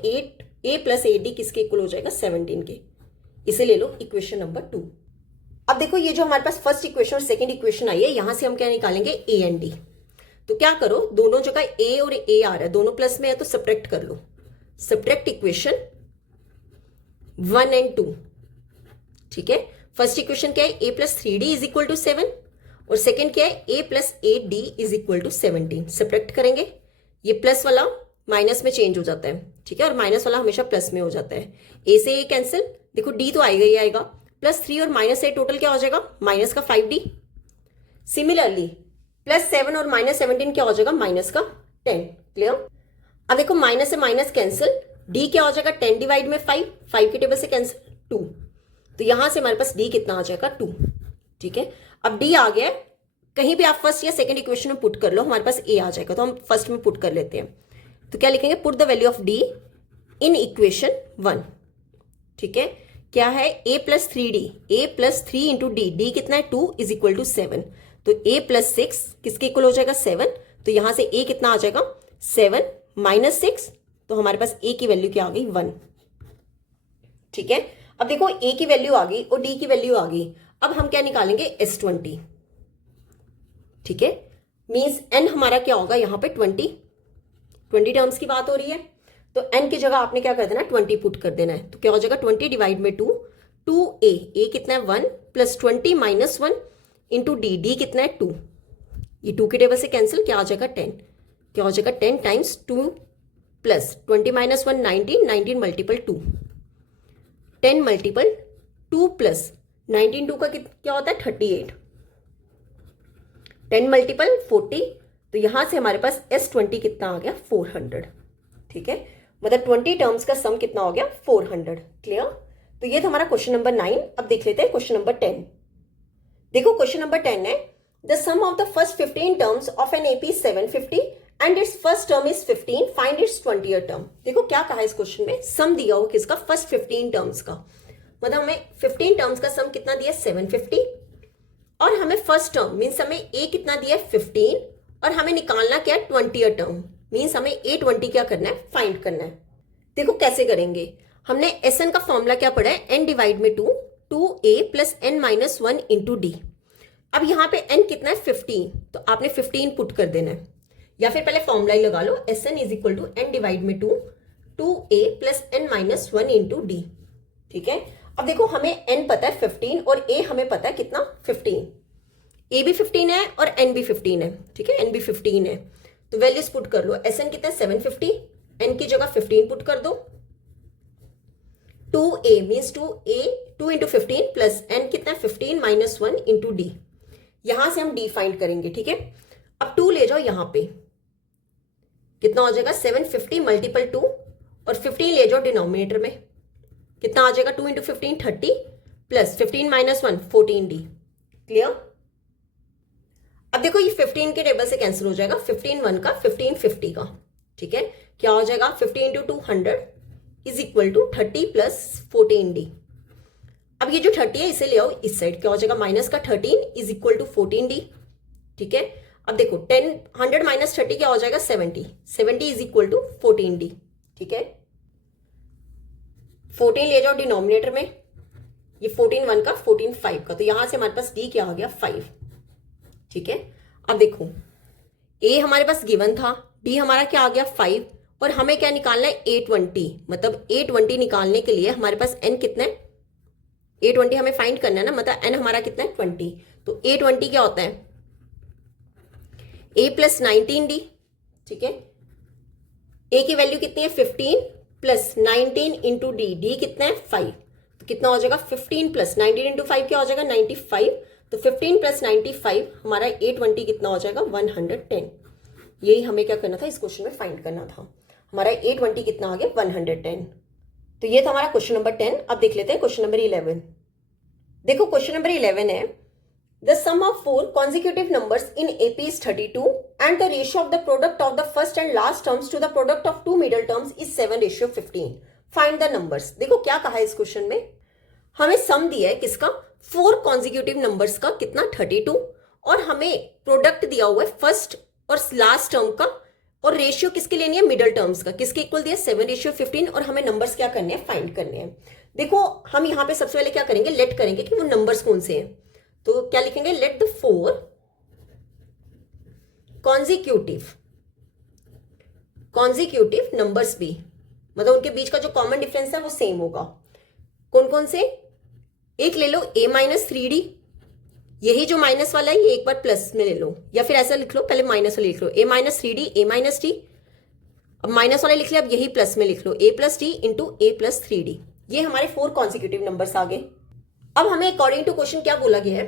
a प्लस 8d किसके इक्वल हो जाएगा 17 के, इसे ले लो इक्वेशन नंबर 2। अब देखो ये जो हमारे पास फर्स्ट इक्वेशन और सेकंड इक्वेशन आई है, यहां से हम क्या निकालेंगे a एंड d, तो क्या करो दोनों जगह a और a आ रहा है, दोनों प्लस में है तो सब्ट्रैक्ट कर लो, सब्ट्रैक्ट इक्वेशन 1 एंड 2, ठीक है। फर्स्ट इक्वेशन क्या है a plus 3d is equal to 7 और सेकेंड क्या है a plus 8d is equal to 17। Subtract करेंगे, ये प्लस वाला माइनस में चेंज हो जाता है, ठीक है, और माइनस वाला हमेशा प्लस में हो जाता है। a से a कैंसिल, देखो d तो आएगा ही आएगा, प्लस 3 और माइनस 8 टोटल क्या हो जाएगा माइनस का 5d। सिमिलरली प्लस 7 और माइनस 17 क्या हो जाएगा माइनस का 10। क्लियर। अब देखो माइनस से माइनस कैंसिल, d क्या हो जाएगा 10 डिवाइड में 5, 5 के टेबल से कैंसिल 2, तो यहां से हमारे पास d कितना आ जाएगा 2, ठीक है। अब d आ गया, कहीं भी आप फर्स्ट या सेकंड इक्वेशन में पुट कर लो, हमारे पास a आ जाएगा, तो हम फर्स्ट में पुट कर लेते हैं, तो क्या लिखेंगे put the value of d in equation 1, ठीक है। क्या है a plus 3d, a plus 3 into d कितना है 2 इज इक्वल टू 7, तो a प्लस 6 किसके इक्वल हो जाएगा 7, तो यहां से a कितना आ जाएगा 7 माइनस 6, तो हमारे पास a की वैल्यू क्या आ गई 1, ठीक है। अब देखो a की वैल्यू आ गई और d की वैल्यू आ गई, अब हम क्या निकालेंगे S20, ठीक है। मींस n हमारा क्या होगा यहाँ पे 20 टर्म्स की बात हो रही है, तो n की जगह आपने क्या कर देना 20 पुट कर देना है, तो क्या हो जाएगा 20 डिवाइड में 2, 2a कितना है 1 प्लस 20 माइनस 1 इंटू d कितना है 2, ये 2 के टेबल से कैंसिल, क्या आ जाएगा 10, क्या हो जाएगा 10 times 2 plus 20 minus 1 19, 19 multiple 2, 10 multiple 2 plus 19 2 का क्या होता है 38, 10 मल्टीपल 40, तो यहां से हमारे पास S20 कितना आ गया 400, ठीक है। मतलब 20 टर्म्स का सम कितना हो गया 400। क्लियर। तो ये था हमारा क्वेश्चन नंबर 9। अब देख लेते हैं क्वेश्चन नंबर 10। देखो क्वेश्चन नंबर 10 है the sum of the first 15 terms of an AP 750 and its first term is 15, find its 20th term. देखो क्या कहा इस क्वेश्चन में, सम दिया हो किसका फर्स्ट 15 टर्म्स का, मतलब हमें 15 टर्म्स का सम कितना दिया 750 और हमें फर्स्ट टर्म मीन्स हमें ए कितना दिया 15 और हमें निकालना क्या है 20th टर्म, मीन्स हमें A20 क्या करना है फाइंड करना है। देखो कैसे करेंगे, हमने Sn का फॉर्मूला क्या पढ़ा है n डिवाइड में 2, 2a plus n minus 1 into D. अब यहाँ पे n कितना है 15, तो आपने 15 पुट कर देना है, या फिर पहले फॉर्मूला ही लगा लो Sn is equal to n divide में 2, 2a plus n minus 1 into d. ठीक है। अब देखो हमें n पता है 15 और a हमें पता है कितना 15, a भी 15 है और n भी 15 है। ठीक है, n भी 15 है, तो वैल्यूज पुट कर लो। Sn कितना है 750, n की जगह 15 पुट कर दो, 2a means 2a 2 into 15 plus n कितना है 15 माइनस 1 इंटू डी। यहां से हम डी फाइंड करेंगे, ठीक है। अब 2 ले जाओ यहां पे, कितना हो जाएगा 750 मल्टीपल 2 और 15 ले जाओ डिनोमिनेटर में, कितना आ जाएगा 2 into 15 30 plus 15 minus 1 14d। Clear. अब देखो ये 15 के टेबल से कैंसिल हो जाएगा, 15 1 का 15 50 का, ठीक है। क्या हो जाएगा 50 into 200 is equal to 30 plus 14d। अब ये जो 30 है इसे ले आओ इस साइड, क्या हो जाएगा माइनस का 13 इज इक्वल टू 14d, ठीक है। अब देखो 100 माइनस 30 क्या हो जाएगा 70 इज इक्वल टू 14d, ठीक है। 14 ले जाओ डिनोमिनेटर में, ये 14 1 का 14 5 का, तो यहां से हमारे पास d क्या आ गया 5, ठीक है। अब देखो a हमारे पास गिवन था, d हमारा क्या आ गया 5 और हमें क्या निकालना है 820, मतलब 820 निकालने के लिए हमारे पास n कितना है 820 हमें फाइंड करना है ना, मतलब n हमारा कितना है 20, तो 820 क्या होता है a प्लस 19d, ठीक है। a की वैल्यू कितनी है 15 प्लस 19 इंटू डी कितना है 5, तो कितना हो जाएगा 15 प्लस 19 इंटू 5 क्या हो जाएगा 95, तो 15 प्लस 95 हमारा 820 कितना हो जाएगा 110। यही हमें क्या करना था इस क्वेश्चन में फाइंड करना था, हमारा 820 कितना आ गया 110। तो ये था हमारा क्वेश्चन नंबर 10। अब देख लेते हैं क्वेश्चन नंबर 11। देखो क्वेश्चन नंबर 11 है the sum of 4 consecutive numbers in AP is 32 and the ratio of the product of the first and last terms to the product of two middle terms is 7:15. Find the numbers. देखो क्या कहा है इस क्वेश्चन में, हमें सम दिया है किसका 4 consecutive numbers का कितना 32 और हमें प्रोडक्ट दिया हुआ है फर्स्ट और लास्ट टर्म का और रेशियो किसके लेनी है मिडल टर्म्स का, किसके इक्वल दिया 7:15 और हमें नंबर्स क्या करने हैं फाइंड करने हैं। देखो हम यहाँ पे सबसे पहले क्या करेंगे लेट करेंगे कि वो नंबर्स कौन से हैं, तो क्या लिखेंगे let the 4 consecutive numbers be, मतलब उनके बीच का जो कॉमन डिफरेंस है वो सेम होगा। कौन कौन से, एक ले लो a माइनस 3d, यही जो माइनस वाला है ये एक बार प्लस में ले लो, या फिर ऐसा लिख लो पहले माइनस वाला लिख लो a minus 3d a minus d, अब माइनस वाला लिख लिया अब यही प्लस में लिख लो a plus d into a plus 3d। ये हमारे 4 कॉन्जिक्यूटिव नंबर्स आ गए। अब हमें अकॉर्डिंग टू क्वेश्चन क्या बोला गया है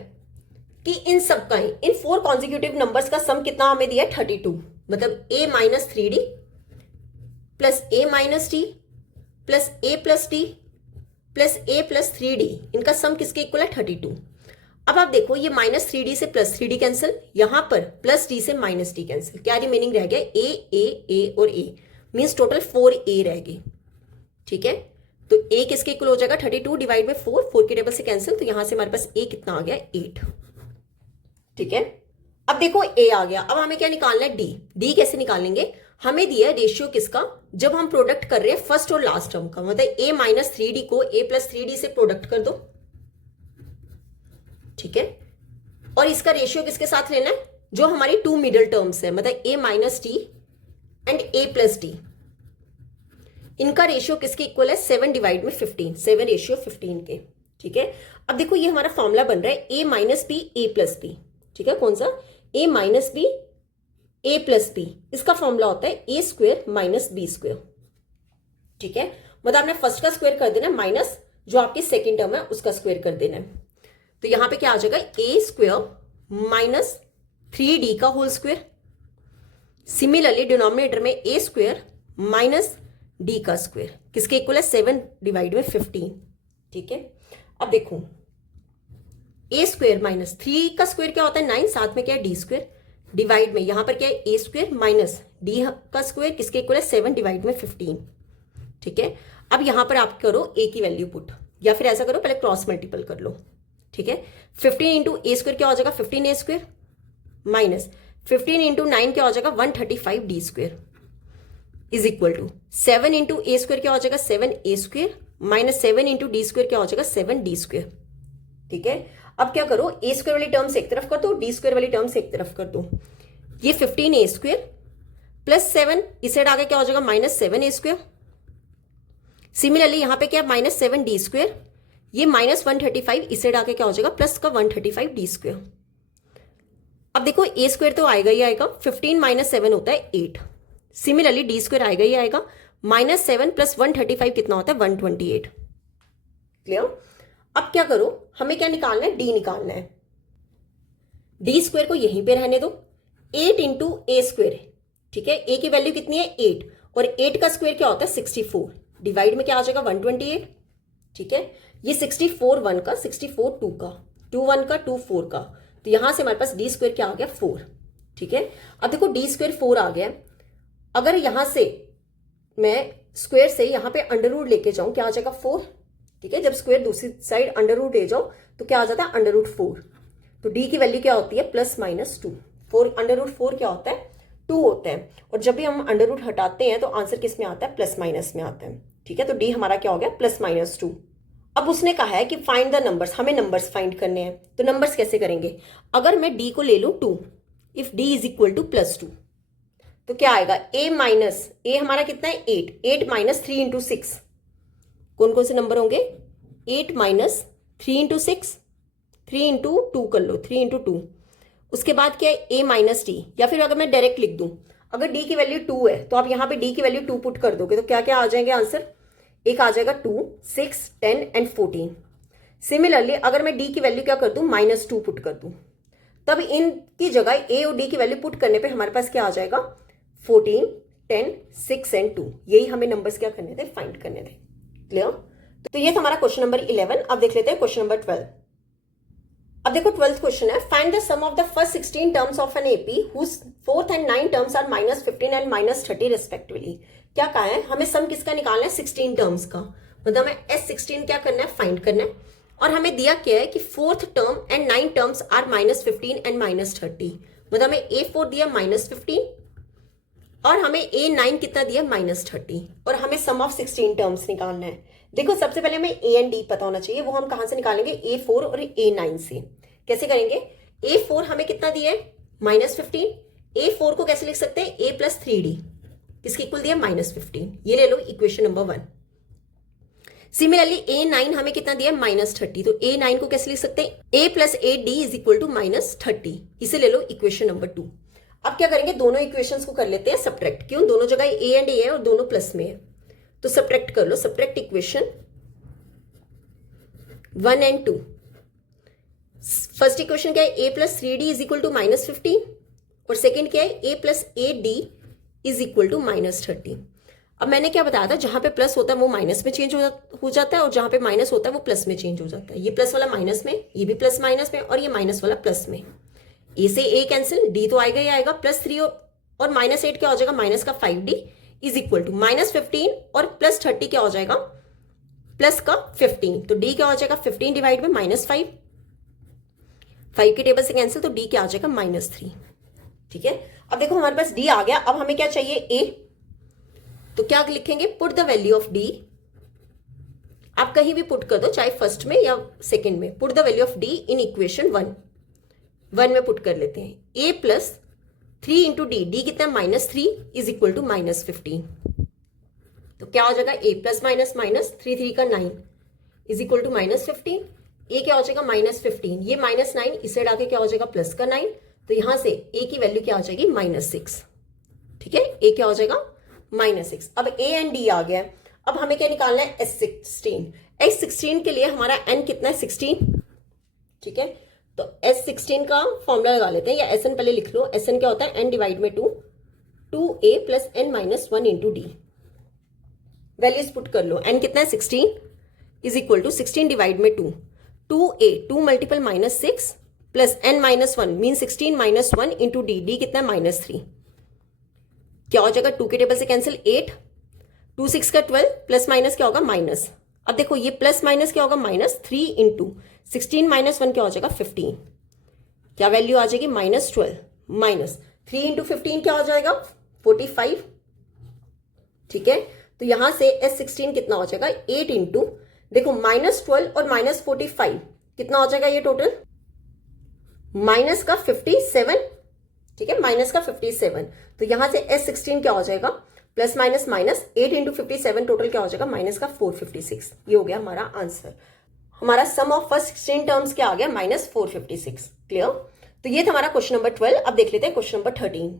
कि इन सब का इन 4 कॉन्जिक्यूटिव नंबर्स का सम कितना हमें दिया है 32, मतलब a minus 3d plus a minus d plus a plus d plus a plus 3d, इनका सम किसके इक्वल है 32। अब आप देखो ये माइनस 3d से प्लस 3d कैंसिल, यहां पर प्लस d से माइनस d कैंसिल, क्या रिमेनिंग रह गया a और a मीन्स टोटल 4a रह गई, ठीक है। तो a किसके इक्वल हो जाएगा 32 डिवाइड बाय 4 के टेबल से कैंसिल, तो यहां से हमारे पास a कितना आ गया 8, ठीक है। अब देखो a आ गया, अब हमें क्या निकालना है d कैसे निकालेंगे, हमें दिया है रेशियो किसका जब हम प्रोडक्ट कर रहे हैं फर्स्ट और लास्ट टर्म का, मतलब a माइनस 3d को a प्लस 3d से प्रोडक्ट कर दो, ठीक है। और इसका रेशियो किसके साथ लेना है जो हमारी 2 मिडल टर्म्स है, मतलब a minus d and a plus d, इनका रेशियो किसके इक्वल है 7 डिवाइड में 15, 7:15 के, ठीक है। अब देखो ये हमारा फॉर्मूला बन रहा है a minus b a plus b, ठीक है। कौन सा a minus b a plus b, इसका फॉर्मूला होता है a square minus b square, ठीक है। मतलब आपने फर्स्ट का स्क्वायर कर देना माइनस जो आपकी सेकेंड टर्म है उसका स्क्वायर कर देना है, तो यहां पे क्या आ जाएगा a स्क्वायर माइनस 3d का होल स्क्वायर, सिमिलरली डिनोमिनेटर में a स्क्वायर माइनस d का स्क्वायर किसके इक्वल है 7 डिवाइड में 15, ठीक है। अब देखो a स्क्वायर माइनस 3 का स्क्वायर क्या होता है 9, साथ में क्या है d स्क्वायर डिवाइड में यहां पर क्या है a स्क्वायर माइनस d का स्क्वायर किसके इक्वल है 7 डिवाइड में 15, ठीक है। अब यहां पर आप करो a की वैल्यू पुट, या फिर ऐसा करो पहले क्रॉस मल्टीपल कर लो, ठीक है। 15 इंटू a स्क्वायर क्या हो जाएगा 15a स्क्वायर माइनस 15 इंटू 9 क्या हो जाएगा 135d square is equal to 7 into a square क्या हो जाएगा 7a square minus 7 into d square क्या हो जाएगा 7d स्क्वायर, ठीक है। अब क्या करो ए स्क्वायर वाली टर्म से एक तरफ कर दो, डी स्क्वायर वाली टर्म से एक तरफ कर दो, ये 15a स्क्वायर प्लस 7 इस साइड आगे क्या हो जाएगा माइनस 7a स्क्वायर, सिमिलरली यहां पे क्या माइनस 7d स्क्वायर, ये माइनस 135 इस साइड आके क्या हो जाएगा प्लस का 135d स्क्वायर। अब देखो a स्क्वायर तो आएगा ही आएगा, 15 माइनस 7 होता है 8, सिमिलरली d स्क्वायर आएगा ही आएगा, माइनस 7 प्लस 135 कितना होता है 128, क्लियर। अब क्या करो, हमें क्या निकालना है, डी निकालना है। डी स्क्वायर को यहीं पे रहने दो, 8 इंटू ए स्क्वायर, ठीक है। ए की वैल्यू कितनी है 8, और 8 का स्क्वायर क्या होता है 64, डिवाइड में क्या आ जाएगा 128, ठीक है। ये 64 1 का, 64 2 का, 2 1 का, 2 4 का, तो यहां से हमारे पास डी स्क्वायर क्या आ गया 4, ठीक है। अब देखो डी स्क्वायर 4 आ गया, अगर यहां से मैं स्क्वायर से यहां पे अंडर रूट लेके जाऊं क्या आ जाएगा 4, ठीक है। जब स्क्वायर दूसरी साइड अंडर रूट ले जाओ तो क्या आ जाता है अंडर रूट 4, तो डी की वैल्यू क्या होती है +-2, 4 अंडर रूट 4 क्या होता है 2 होता है, और जब भी हम अंडर रूट हटाते हैं तो आंसर किस में आता है प्लस माइनस में आता है, ठीक है। तो डी हमारा क्या हो गया +-2। अब उसने कहा है कि फाइंड द नंबर्स, हमें नंबर्स फाइंड करने हैं, तो नंबर्स कैसे करेंगे, अगर मैं डी को ले लूं 2, if d is equal to +2, तो क्या आएगा a माइनस, ए हमारा कितना है 8, 8 माइनस 3 इंटू 6, कौन कौन से नंबर होंगे 8 माइनस 3 इंटू 6, 3 इंटू 2 कर लो, 3 इंटू 2, उसके बाद क्या है a माइनस डी, या फिर अगर मैं डायरेक्ट लिख दूं, अगर d की वैल्यू 2 है तो आप यहां पे d की वैल्यू 2 पुट कर दोगे तो क्या क्या आ जाएंगे आंसर, एक आ जाएगा 2, 6, 10 एंड 14। सिमिलरली अगर मैं d की वैल्यू क्या कर दूं -2 पुट कर दूं, तब इनकी जगह a और d की वैल्यू पुट करने पे हमारे पास क्या आ जाएगा 14, 10, 6 एंड 2, यही हमें नंबर्स क्या करने थे फाइंड करने थे, क्लियर। तो ये था हमारा क्वेश्चन नंबर 11। अब देख लेते हैं क्वेश्चन नंबर 12। अब देखो 12th क्वेश्चन है, find the sum of the first 16 terms of an AP whose 4th and 9 terms are -15 and -30 respectively. क्या कहा है, हमें सम किसका निकालना है 16 टर्म्स का, मतलब हमें S16 क्या करना है फाइंड करना है, और हमें दिया क्या है कि 4th term and 9 terms are -15 and -30, मतलब हमें A4 दिया -15 और हमें A9 कितना दिया -30, और हमें सम ऑफ 16 टर्म्स निकालना है। देखो सबसे पहले हमें A एंड D पता होना चाहिए, वो हम कहां से निकालेंगे A4 और A9 से। कैसे करेंगे, A4 हमें कितना दिया है -15, A4 को कैसे लिख सकते हैं A + 3D, किसके इक्वल दिया -15, ये ले लो इक्वेशन नंबर 1। सिमिलरली A9 हमें कितना दिया -30, तो A9 को कैसे लिख सकते हैं A + 8D = -30, इसे ले लो इक्वेशन नंबर 2। अब क्या करेंगे, दोनों इक्वेशंस को कर लेते हैं सब्ट्रैक्ट, क्यों दोनों जगह A एंड A है और दोनों प्लस में है, तो सब्ट्रैक्ट कर लो, subtract equation 1 and 2। First equation क्या है A + 3D = -15, और सेकंड क्या है A + 8D = -30। अब मैंने क्या बताया था, जहां पे प्लस होता है वो माइनस में चेंज हो जाता है, और जहां पे माइनस होता है वो प्लस में चेंज हो जाता है। ये प्लस वाला माइनस में, ये भी प्लस माइनस में, और ये माइनस वाला प्लस में। ए से ए कैंसिल, डी तो आएगा ही आएगा, +3 और -8 क्या हो जाएगा माइनस का 5D = -15 और +30 क्या हो जाएगा प्लस का 15, तो डी क्या हो जाएगा 15 डिवाइड में -5, 5 की टेबल से कैंसिल, तो डी क्या आ जाएगा -3, ठीक है। अब देखो हमारे पास डी आ गया, अब हमें क्या चाहिए ए, तो क्या लिखेंगे put the value of D, आप कहीं भी पुट कर दो चाहे फर्स्ट में या सेकंड में, put the value of D in equation 1 में पुट कर लेते हैं। A + 3 इंटू डी, डी कितना -3 = -15, तो क्या हो जाएगा A + -, 3 का 9 = -15, A क्या हो जाएगा -15, ये -9 इस साइड आके क्या हो जाएगा प्लस का 9, तो यहां से A की वैल्यू क्या आ जाएगी -6, ठीक है। A क्या हो जाएगा -6। अब A एंड D आ गया, अब हमें क्या निकालना है S16। S16 के लिए हमारा n कितना है 16, ठीक है। तो S16 का फॉर्मूला लगा लेते हैं, या SN पहले लिख लो, SN क्या होता है n डिवाइड में 2, 2A + n - 1 into D, values put कर लो, n कितना है 16 = 16 डिवाइड में 2, 2A 2 multiple -6 plus n - 1 mean 16 - 1 into D, D कितना है -3, क्या हो जाएगा 2 के टेबल से कैंसिल 8, 2 6 का 12 प्लस माइनस क्या होगा माइनस। अब देखो ये प्लस माइनस क्या होगा -3 इंटू 16 - 1 क्या हो जाएगा 15, क्या वैल्यू आ जाएगी -12 माइनस 3 इंटू 15 क्या हो जाएगा 45, ठीक है। तो यहां से S16 कितना हो जाएगा 8 इंटू देखो -12 और -45 कितना हो जाएगा ये टोटल माइनस का 57, ठीक है, माइनस का 57। तो यहां से S16 क्या हो जाएगा plus minus minus 8 into 57 total क्या हो जाएगा माइनस का 456। ये हो गया हमारा आंसर। हमारा सम ऑफ फर्स्ट 16 टर्म्स क्या आ गया -456। क्लियर। तो ये था हमारा क्वेश्चन नंबर 12। अब देख लेते हैं क्वेश्चन नंबर 13।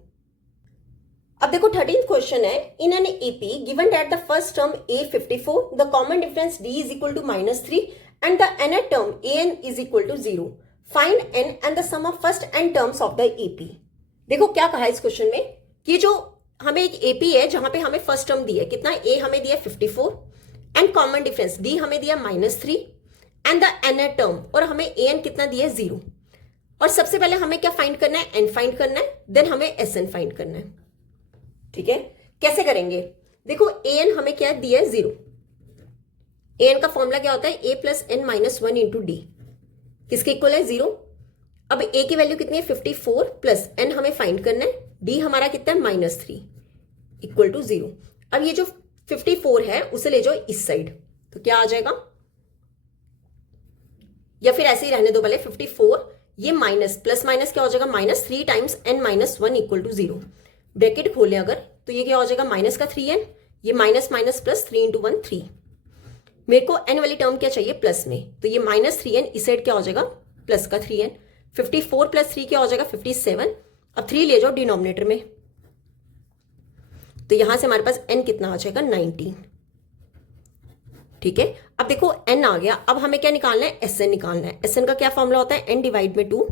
अब देखो 13th क्वेश्चन है, in an AP given that the first term a 54, the common difference d is equal to -3 and the nth term an is equal to 0, find n and the sum of first n terms of the AP. देखो क्या कहा है इस क्वेश्चन में कि जो हमें एक एपी है जहां पे हमें फर्स्ट टर्म दी है, कितना a हमें दिया 54 एंड कॉमन डिफरेंस d हमें दिया -3 एंड द nth टर्म और हमें an कितना दिया 0। और सबसे पहले हमें क्या फाइंड करना है, n फाइंड करना है, देन हमें sn फाइंड करना है। ठीक है, कैसे करेंगे? देखो an हमें क्या दिया है 0। an का फॉर्मूला क्या होता है, a plus n minus 1 into D, किसके इक्वल है 0। अब a की वैल्यू कितनी है 54 प्लस n हमें फाइंड करना है, d हमारा कितना है -3 इक्वल टू 0। अब ये जो 54 है उसे ले जाओ इस साइड, तो क्या आ जाएगा, या फिर ऐसे ही रहने दो भले 54, ये माइनस प्लस माइनस क्या हो जाएगा -3 times n minus 1 equal to 0। Bracket खोले अगर तो ये क्या हो जाएगा माइनस का 3n, ये माइनस माइनस प्लस 3 इंटू 1 3। मेरे को n वाली टर्म क्या चाहिए प्लस में, तो ये -3n इस साइड क्या हो जाएगा प्लस का 3n। 54 प्लस 3 क्या हो जाएगा 57। अब 3 ले जाओ डिनोमिनेटर में, तो यहां से हमारे पास n कितना आ जाएगा 19। ठीक है, अब देखो n आ गया, अब हमें क्या निकालना है, sn निकालना है। sn का क्या फॉर्मूला होता है, n डिवाइड में 2,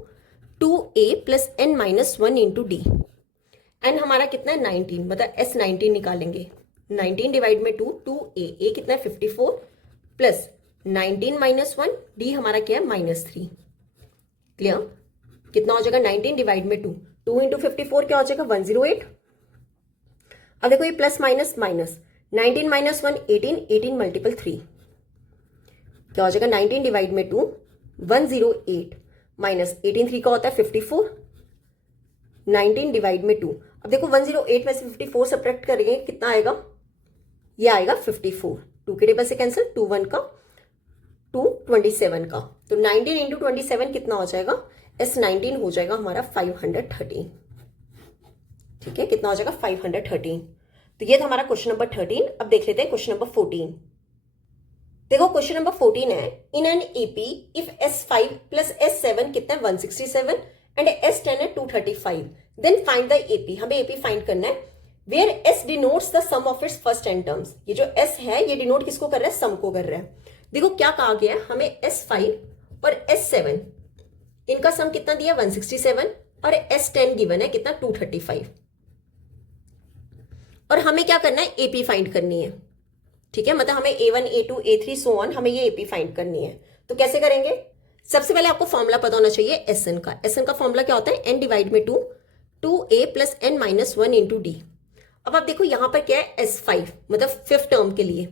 2a plus n minus 1 into D. n हमारा कितना है 19, मतलब s19 निकालेंगे। 19 डिवाइड में 2, 2a, a कितना है 54 प्लस 19 माइनस 1, d हमारा क्या है -3। क्लियर, कितना हो जाएगा 19 डिवाइड में 2, 2 इंटू 54 क्या हो जाएगा 108। अब देखो ये plus minus minus, 19 minus 1 18, 18 multiple 3 क्या हो जाएगा 19 डिवाइड में 2 108 माइनस 18 3 का होता है 54, 19 डिवाइड में 2। अब देखो 108 में से 54 सब्ट्रैक्ट करेंगे कितना आएगा, ये आएगा 54, 2 के टेबल से कैंसिल, 2 1 का 2 27 का, तो 19 इंटू 27 कितना हो जाएगा, S19 हो जाएगा हमारा 513। ठीक है, कितना हो जाएगा 513। तो ये था हमारा क्वेश्चन नंबर 13। अब देख लेते हैं क्वेश्चन नंबर 14। देखो क्वेश्चन नंबर 14 है, in an AP if S5 plus S7 कितना है 167 एंड S10 है 235, देन फाइंड द एपी। हमें एपी फाइंड करना है where S denotes the sum of its first n terms. ये जो S है ये डिनोट किसको कर रहा है, सम को कर रहा है। देखो क्या कहा गया है, हमें S5 और S7 इनका सम कितना दिया 167 और S10 गिवन है कितना 235, और हमें क्या करना है एपी फाइंड करनी है। ठीक है, मतलब हमें A1 A2 A3 so on, हमें ये एपी फाइंड करनी है। तो कैसे करेंगे, सबसे पहले आपको फॉर्मूला पता होना चाहिए SN का। SN का फॉर्मूला क्या होता है, n डिवाइड में 2, 2a plus n minus 1 into D. अब आप देखो यहां पर क्या है S5, मतलब फिफ्थ टर्म के लिए,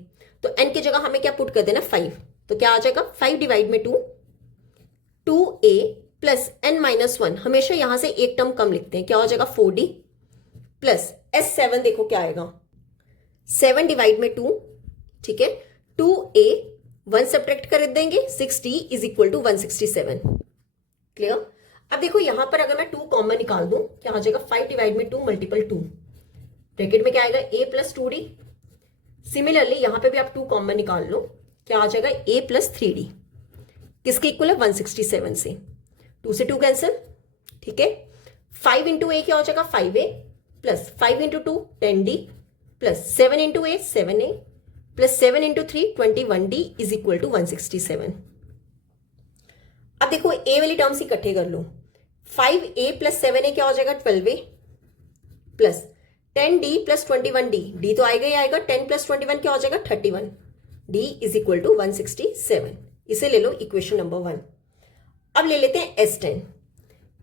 तो n की जगह हमें क्या पुट कर देना 5, तो क्या आ जाएगा 5 डिवाइड में 2, 2a प्लस n माइनस 1, हमेशा यहां से एक टर्म कम लिखते हैं, क्या हो जाएगा 4d प्लस S7 देखो क्या आएगा 7 डिवाइड में 2। ठीक है, 2a 1 सब्ट्रैक्ट कर देंगे, 6d is equal to 167। Clear, अब देखो यहां पर अगर मैं 2 कॉमन निकाल दूं क्या आ जाएगा 5 डिवाइड में 2 मल्टीपल 2, ब्रैकेट में क्या आएगा a प्लस 2d। सिमिलरली यहां पे भी आप 2 कॉमन निकाल लो, क्या आ जाएगा a प्लस 3d, किसके इक्वल है 167 से, 2 से 2 कैंसिल। ठीक है, 5 इंटू a क्या हो जाएगा 5a plus 5 into 2 10d plus 7 into a 7a plus 7 into 3 21d is equal to 167। अब देखो a वाली टर्म्स इकट्ठे कर लो, 5a प्लस 7a क्या हो जाएगा 12a plus 10d plus 21d, d तो आएगा ही आएगा, 10 प्लस 21 क्या हो जाएगा 31, d इज इक्वल टू 167। इसे ले लो इक्वेशन नंबर 1। अब ले लेते हैं S10।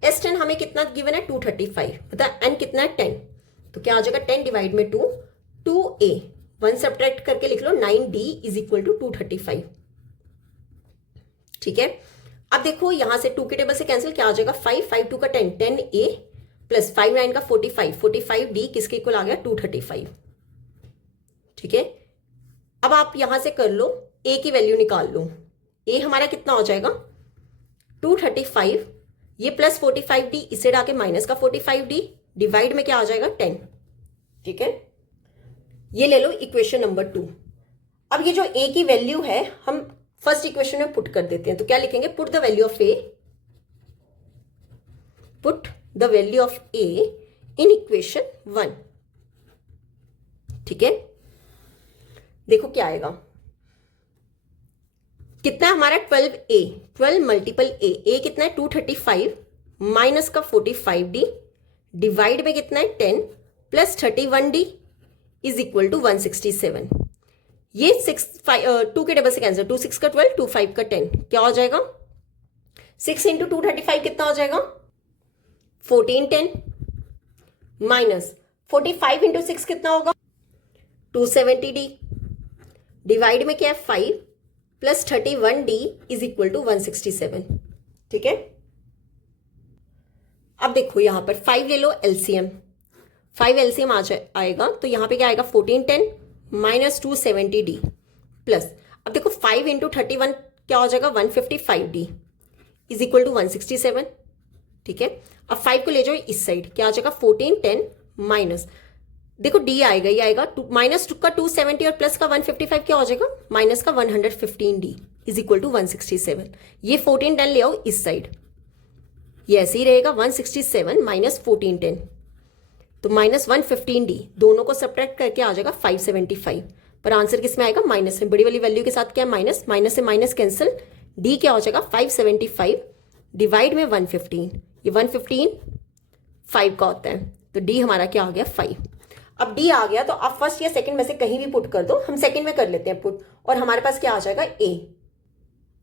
S10 हमें कितना गिवन है 235, मतलब n कितना है 10, तो क्या आ जाएगा 10 डिवाइड में 2, 2a 1 सब्ट्रैक्ट करके लिख लो 9d इज इक्वल टू 235। ठीक है, अब देखो यहां से 2 के टेबल से कैंसिल, क्या आ जाएगा 5 5 2 का 10 10a प्लस 5 9 का 45 45d किसके इक्वल आ गया 235। ठीक है, अब आप यहां से कर लो a की वैल्यू निकाल लो, a हमारा कितना हो जाएगा 235, ये प्लस 45d इसे डाके माइनस का 45d डिवाइड में क्या आ जाएगा 10। ठीक है, ये ले लो इक्वेशन नंबर 2। अब ये जो a की वैल्यू है हम फर्स्ट इक्वेशन में पुट कर देते हैं, तो क्या लिखेंगे, put the value of a, put the value of a in equation 1। ठीक है, देखो क्या आएगा, कितना है हमारा 12a, 12 मल्टीपल ए कितना है 235 माइनस का 45d डिवाइड में कितना है 10 plus 31d is equal to 167। ये 2 के डबल से कैंसिल, 2 6 का 12, 2 5 का 10, क्या हो जाएगा 6 इंटू 235 कितना हो जाएगा 1410 माइनस 45 इंटू 6 कितना होगा 270d डिवाइड में क्या है 5 plus 31d is equal to 167। ठीक है, अब देखो यहां पर 5 ले लो एलसीएम, 5 एलसीएम आएगा तो यहां पे क्या आएगा 1410 माइनस 270d प्लस, अब देखो 5 इंटू 31 क्या हो जाएगा 155d इज इक्वल टू 167। ठीक है, अब 5 को ले जाओ इस साइड, क्या आ जाएगा 1410 माइनस, देखो d आएगा, ये आएगा माइनस का 270 और प्लस का 155 क्या हो जाएगा माइनस का 115d इज इक्वल टू 167। ये 1410 ले आओ इस साइड, ये ऐसे ही रहेगा 167 माइनस 1410 तो माइनस 115d, दोनों को सब्ट्रैक्ट करके आ जाएगा 575, पर आंसर किस में आएगा माइनस में, बड़ी वाली वैल्यू के साथ क्या माइनस, माइनस से माइनस कैंसिल, d क्या हो जाएगा 575 डिवाइड में 115, ये 115 5 का होता है तो d हमारा क्या आ गया 5। अब d आ गया तो आप फर्स्ट या सेकंड में से कहीं भी पुट कर दो, हम सेकंड में कर लेते हैं पुट, और हमारे पास क्या आ जाएगा a।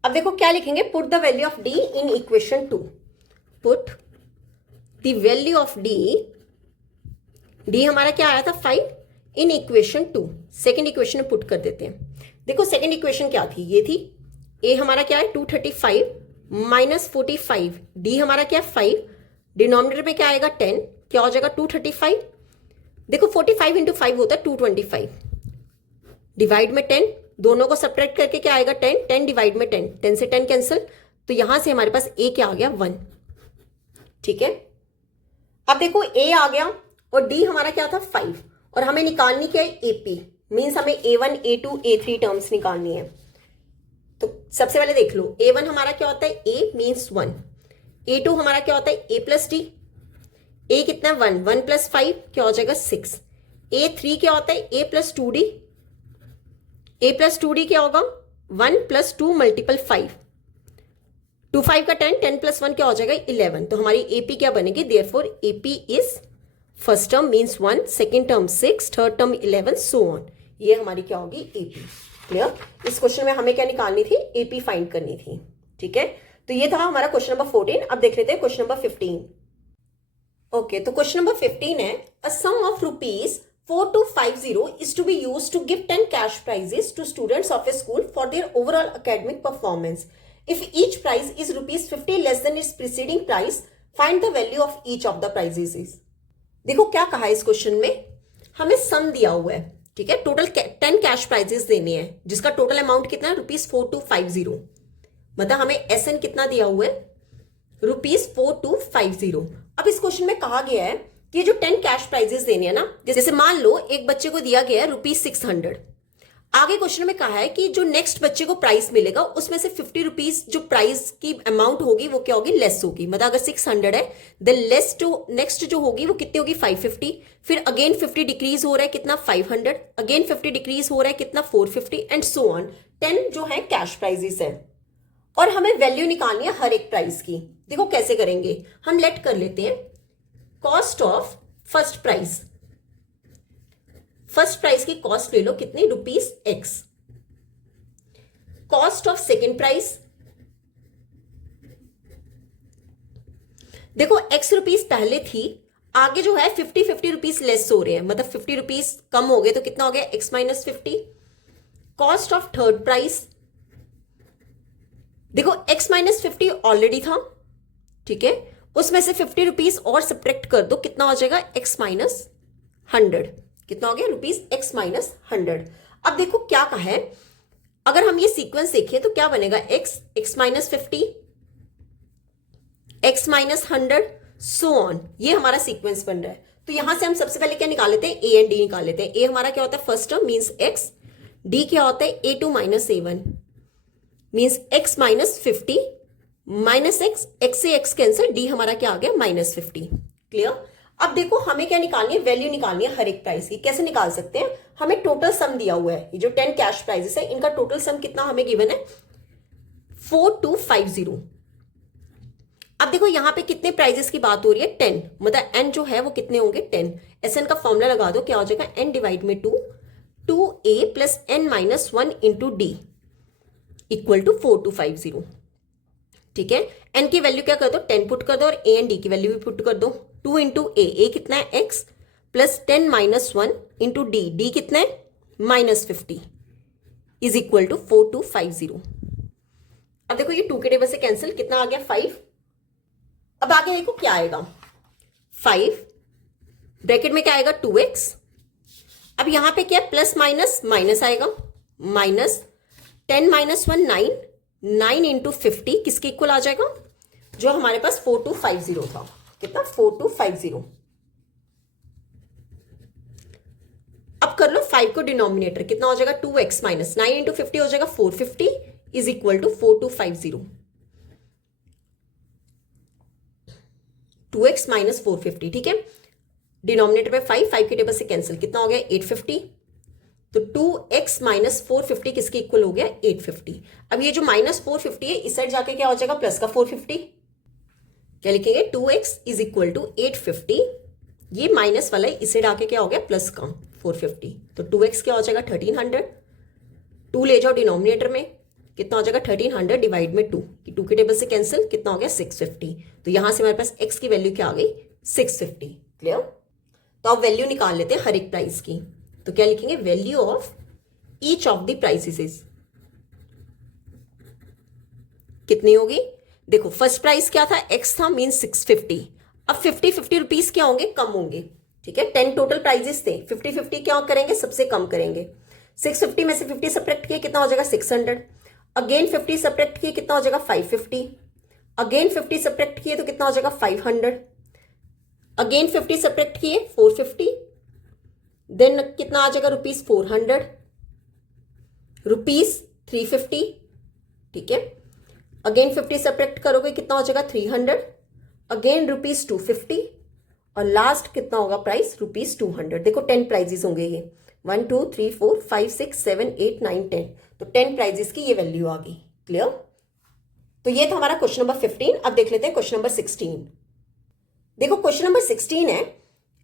अब देखो क्या लिखेंगे, put the value of d in equation 2, put the value of d हमारा क्या आया था 5 इन इक्वेशन 2, सेकंड इक्वेशन में पुट कर देते हैं। देखो सेकंड इक्वेशन क्या थी, ये थी a हमारा क्या है 235 माइनस 45, d हमारा क्या है 5, डिनोमिनेटर में क्या आएगा 10, क्या हो जाएगा 235, देखो 45 इंटू 5 होता है 225 डिवाइड में 10, दोनों को सब्ट्रैक्ट करके क्या आएगा 10, 10 डिवाइड में 10, 10 से 10 कैंसिल, तो यहां से हमारे पास a क्या आ गया 1। ठीक है, अब देखो a आ गया और d हमारा क्या था 5, और हमें निकालनी क्या है AP, मीन्स हमें A1 A2 A3 टर्म्स निकालनी है। तो सबसे पहले देख लो A1 हमारा क्या होता है A मीन्स 1, A2 हमारा क्या होता है A प्लस D, A कितना 1, 1 प्लस 5 क्या हो जाएगा 6, A3 क्या होता है A plus 2D, A plus 2D क्या होगा 1 प्लस 2 मल्टीपल 5, 2 5 का 10, 10 प्लस 1 क्या हो जाएगा 11, तो हमारी AP क्या बनेगी, therefore AP is first term means 1, second term 6, third term 11 so on, ये हमारी क्या होगी AP। क्लियर, इस क्वेश्चन में हमें क्या निकालनी थी AP फाइंड करनी थी। ठीक है, तो ये था हमारा क्वेश्चन नंबर 14। अब देख लेते हैं क्वेश्चन नंबर 15। ओके, तो क्वेश्चन नंबर 15 है, अ सम of rupees 4250 is to be used to give 10 cash prizes to students of a school for their overall academic performance. If each prize is rupees 50 less than its preceding price, find the value of each of the prizes is. देखो क्या कहा है इस क्वेश्चन में, हमें सम दिया हुआ है, ठीक है, टोटल 10 कैश प्राइजेस देने हैं जिसका टोटल अमाउंट कितना है रुपीज 4250, मतलब हमें एसएन कितना दिया हुआ है रुपीज 4250। अब इस क्वेश्चन में कहा गया है कि जो 10 कैश प्राइजेस देने हैं ना, जैसे मान लो एक बच्चे को दिया गया है रुपीज 600, आगे क्वेश्चन में कहा है कि जो नेक्स्ट बच्चे को प्राइस मिलेगा उसमें से 50 रुपीज जो प्राइस की अमाउंट होगी वो क्या होगी लेस होगी, मतलब अगर 600 है देन लेस जो नेक्स्ट जो होगी वो कितनी होगी 550, फिर अगेन 50 डिक्रीज हो रहा है कितना 500, अगेन 50 डिक्रीज हो रहा है कितना 450 एंड सो ऑन। 10 जो है कैश प्राइजेस है और हमें वैल्यू निकालनी है हर एक प्राइस की। देखो कैसे करेंगे, हम लेट कर लेते हैं cost of first price, first price की कॉस्ट ले लो कितनी rupees x, cost of second price, देखो x रुपीज पहले थी, आगे जो है 50 रुपीज लेस हो रहे हैं, मतलब 50 रुपीज कम हो गए तो कितना हो गया x minus 50। Cost of third price, देखो x माइनस 50 ऑलरेडी था, ठीक है, उसमें से 50 रुपीज और सब्ट्रैक्ट कर दो, कितना हो जाएगा x माइनस 100, कितना हो गया रुपीज x माइनस 100। अब देखो क्या कहा है, अगर हम ये सीक्वेंस देखें तो क्या बनेगा x minus 50, x minus 100 so on, ये हमारा सीक्वेंस बन रहा है। तो यहां से हम सबसे पहले क्या निकाल लेते हैं, a एंड d निकाल लेते हैं। a हमारा क्या होता है first term means x, d क्या होता है a2 minus a1 means x minus 50 minus x, x से x कैंसिल, d हमारा क्या आ गया माइनस 50। क्लियर, अब देखो हमें क्या निकालनी है, वैल्यू निकालनी है हर एक प्राइस की। कैसे निकाल सकते हैं, हमें टोटल सम दिया हुआ है, ये जो 10 कैश प्राइजेस है इनका टोटल सम कितना हमें गिवन है 4250। अब देखो यहां पे कितने प्राइजेस की बात हो रही है 10, मतलब एन जो है वो कितने होंगे 10। एसएन का फॉर्मूला लगा दो, क्या हो जाएगा एन डिवाइड में 2a plus N minus 1 into d equal to 4250। ठीक है, एन की वैल्यू क्या कर दो 10 पुट कर दो और ए एंड डी की वैल्यू भी पुट कर दो। 2 इंटू ए कितना है x plus 10 minus 1 into D कितना है -50 इज इक्वल टू 4250। अब देखो ये 2 के टेबल से कैंसिल, कितना आ गया 5। अब आगे देखो क्या आएगा 5 ब्रैकेट में क्या आएगा 2x। अब यहां पे क्या प्लस माइनस माइनस आएगा, माइनस 10 माइनस 1 9 इंटू 50 किसके इक्वल आ जाएगा, जो हमारे पास 4250 था। कितना 4250। अब कर लो 5 को डिनोमिनेटर, कितना हो जाएगा 2x माइनस 9 इंटू 50 हो जाएगा 450 is equal to 4250। 2x minus 450, ठीक है। डिनोमिनेटर में 5 के टेबल से कैंसिल, कितना हो गया 850। तो 2x माइनस 450 किसके इक्वल हो गया 850। अब ये जो माइनस 450 है इस साइड जाके क्या हो जाएगा प्लस का 450। क्या लिखेंगे 2x इज इक्वल टू 850, ये माइनस वाला इस साइड आके क्या हो गया प्लस का 450। तो 2x क्या हो जाएगा 1300। 2 ले जाओ डिनोमिनेटर में, कितना हो जाएगा 1300 डिवाइड में 2 कि 2 के टेबल से कैंसिल, कितना हो गया 650। तो यहां से हमारे पास x की वैल्यू क्या आ गई 650। क्लियर। तो अब वैल्यू निकाल लेते हैं हर एक प्राइस की। तो क्या लिखेंगे value of each of the prices कितनी होगी। देखो फर्स्ट प्राइस क्या था x था, मीन 650। अब 50 रुपीज क्या होंगे कम होंगे, ठीक है। 10 टोटल प्राइजेस थे, 50 क्या करेंगे सबसे कम करेंगे। 650 में से 50 सब्ट्रैक्ट किए कितना हो जाएगा 600। अगेन 50 सब्ट्रैक्ट किए कितना हो जाएगा 550। अगेन 50 सब्ट्रैक्ट किए तो कितना हो जाएगा 500। अगेन 50 सब्ट्रैक्ट किए 450, देन कितना आ जाएगा रुपीज 400, रुपीज 350, ठीक है। अगेन 50 सब्ट्रैक्ट करोगे कितना हो जाएगा 300, अगेन रुपीज 250 और लास्ट कितना होगा प्राइस रुपीज 200। देखो 10 प्राइजेस होंगे ये 1 2 3 4 5 6 7 8 9 10। तो 10 प्राइजेस की ये वैल्यू आ गई। क्लियर। तो ये था हमारा क्वेश्चन नंबर 15। अब देख लेते हैं क्वेश्चन नंबर 16। देखो क्वेश्चन नंबर 16 है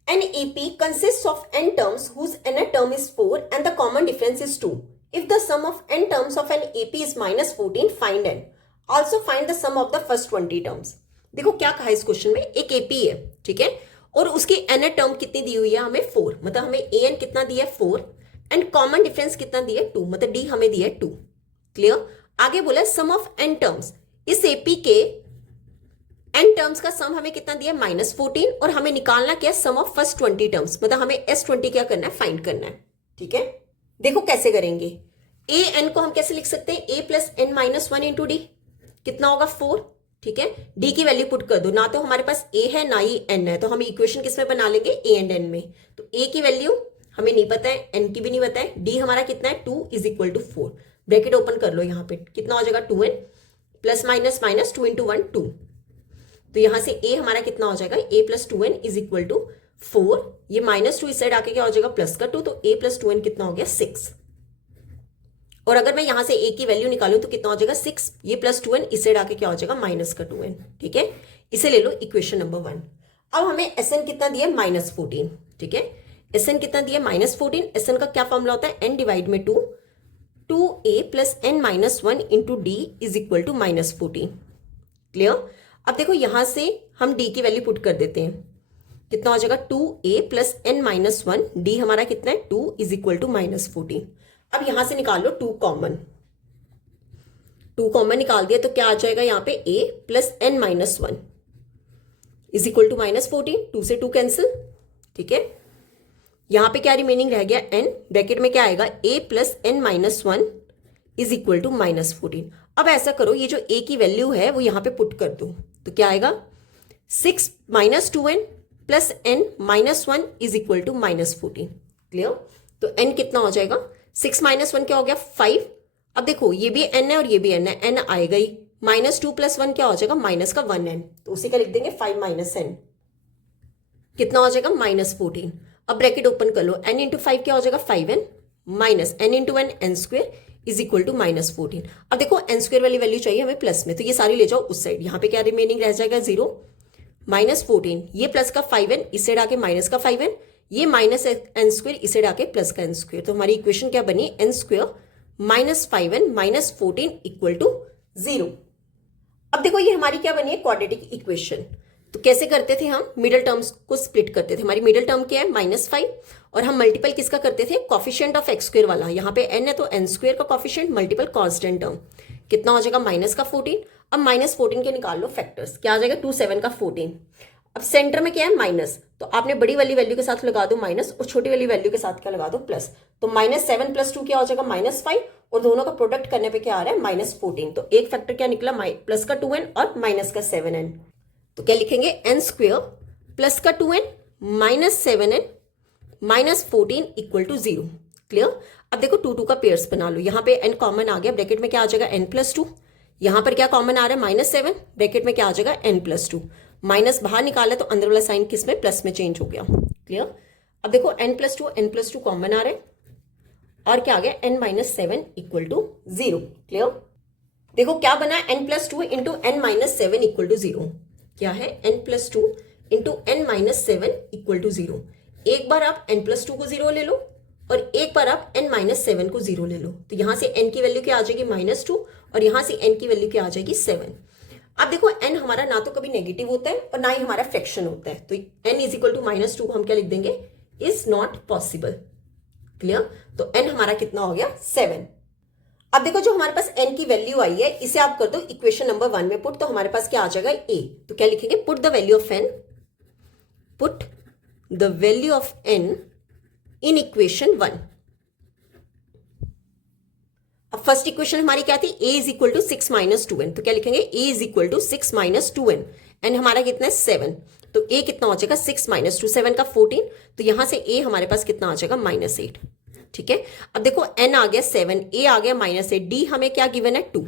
an AP consists of n terms whose nth term is 4 and the common difference is 2. If the sum of n terms of an AP is -14, find n. Also find the sum of the first 20 terms. देखो क्या कहा इस क्वेश्चन में, एक AP है, ठीक है, और उसकी nth टर्म कितनी दी हुई है हमें 4, मतलब हमें an कितना दिया है 4 एंड कॉमन डिफरेंस कितना दिया है 2, मतलब d हमें दिया है 2। क्लियर। आगे बोला सम ऑफ n टर्म्स, इस AP के n टर्म्स का सम हमें कितना दिया -14 और हमें निकालना क्या है सम ऑफ फर्स्ट 20 टर्म्स, मतलब हमें S20 क्या करना है फाइंड करना है, ठीक है। देखो कैसे करेंगे, a n को हम कैसे लिख सकते हैं a plus n minus 1 into D, कितना होगा 4, ठीक है। d की वैल्यू पुट कर दो, ना तो हमारे पास a है ना ही n है, तो हम इक्वेशन किस में बना लेंगे a एंड n में। तो a की वैल्यू हमें नहीं पता है, n की भी नहीं पता है, d हमारा कितना है 2 is equal to 4। Bracket open कर लो, यहाँ पे कितना हो जाएगा 2n plus minus minus 2 into 1 2। तो यहां से a हमारा कितना हो जाएगा a plus 2n is equal to 4, ये -2 इस साइड आके क्या हो जाएगा प्लस का 2, तो a प्लस 2n कितना हो गया 6। और अगर मैं यहां से a की वैल्यू निकालूं तो कितना हो जाएगा 6, ये प्लस 2n इस साइड आके क्या हो जाएगा माइनस का 2n, ठीक है। इसे ले लो इक्वेशन नंबर 1। अब हमें Sn कितना दिया -14, ठीक है। Sn कितना दिया -14, Sn का क्या फॉर्मूला होता है n डिवाइड में 2, 2a plus n minus 1 into D is equal to -14। Clear. अब देखो यहां से हम d की वैल्यू पुट कर देते हैं, कितना हो जाएगा 2a plus n minus 1, d हमारा कितना है 2 इज इक्वल टू -14। अब यहां से निकाल लो 2 कॉमन, 2 कॉमन निकाल दिया तो क्या आ जाएगा यहाँ पे a plus n minus 1 is equal to -14, 2 से 2 कैंसिल, ठीक है। यहां पे क्या रिमेनिंग रह गया n, ब्रैकेट में क्या आएगा a plus n minus 1 is equal to -14। अब ऐसा करो, ये जो a की वैल्यू है वो यहां पे पुट कर दो, तो क्या आएगा 6 minus 2n plus n minus 1 is equal to -14। Clear. तो n कितना हो जाएगा 6 माइनस 1 क्या हो गया 5। अब देखो ये भी n है और ये भी n है, n आएगा ही, -2 प्लस 1 क्या हो जाएगा माइनस का 1n, तो उसी का लिख देंगे 5 माइनस n। कितना हो जाएगा -14। अब ब्रैकेट ओपन कर लो, n इंटू 5 क्या हो जाएगा 5n minus n into n n square is equal to -14। अब देखो n स्क्वेयर वाली वैल्यू चाहिए हमें प्लस में, तो ये सारी ले जाओ उस साइड। यहाँ पे क्या रिमेनिंग रह जाएगा 0 -14, ये प्लस का 5n इस साइड आके माइनस का 5n, ये माइनस n स्क्वेयर इस साइड आके प्लस का n स्क्वेयर। तो हमारी इक्वेशन क्या बनी, n square -5n -14 equal to 0। अब देखो ये हमारी क्या बनी है, क्वाड्रेटिक इक्वेशन। तो कैसे करते थे हम, मिडिल टर्म्स को स्प्लिट करते थे। हमारी मिडिल टर्म क्या है -5, और हम मल्टीपल किसका करते थे, कॉफिशिएंट ऑफ एक्स स्क्वेयर वाला। यहाँ पे n है तो n स्क्वेयर का कॉफिशिएंट मल्टीपल कांस्टेंट टर्म कितना हो जाएगा -14। अब -14 के निकाल लो फैक्टर्स, क्या आ जाएगा 2 7 का 14। अब सेंटर में क्या है माइनस, तो आपने बड़ी वाली वैल्यू के साथ लगा दो माइनस और छोटी वाली वैल्यू के साथ क्या लगा दो प्लस। तो -7 + 2 क्या हो जाएगा -5, और दोनों का प्रोडक्ट करने पे क्या आ रहा है -14। तो एक फैक्टर क्या निकला, प्लस का 2n और माइनस का 7n। तो क्या लिखेंगे, n स्क्वेयर प्लस का 2n -7n -14 equal to 0। Clear. अब देखो 2 2 का पेयर्स बना लो, यहाँ पे n कॉमन आ गया, ब्रैकेट में क्या आ जाएगा n + 2, यहाँ पर क्या कॉमन आ रहा है -7, ब्रैकेट में क्या आ जाएगा n + 2, माइनस बाहर निकाला तो अंदर वाला साइन किस में, प्लस में चेंज हो गया। क्लियर। अब देखो n + 2 कॉमन आ रहा है, और क्या आ गया n -7 इक्वल टू 0। क्लियर। देखो क्या बना, n + 2 into n -7 equal to 0। क्या है, n + 2 into n -7 equal to 0। एक बार आप n + 2 को 0 ले लो, और एक बार आप n -7 को 0 ले लो। तो यहां से n की वैल्यू क्या आ जाएगी -2, और यहां से n की वैल्यू क्या आ जाएगी 7। अब देखो n हमारा ना तो कभी नेगेटिव होता है और ना ही हमारा फ्रैक्शन होता है, तो n इज इक्वल टू -2 हम क्या लिख देंगे, इज नॉट पॉसिबल। क्लियर। तो n हमारा कितना हो गया 7। अब देखो जो हमारे पास n की वैल्यू आई है, इसे आप कर दो इक्वेशन नंबर 1 में पुट, तो हमारे पास क्या आ जाएगा a। तो क्या लिखेंगे, put the value of n, put the value of n in equation 1। अब फर्स्ट इक्वेशन हमारी क्या थी, a is equal to 6 - 2n। तो क्या लिखेंगे, a is equal to 6 - 2n, n हमारा कितना है 7। तो a कितना हो जाएगा 6 - 2, 7 का 14, तो यहां से a हमारे पास कितना आ जाएगा -8। ठीक है। अब देखो n आ गया 7, a आ गया -8, d हमें क्या गिवन है 2,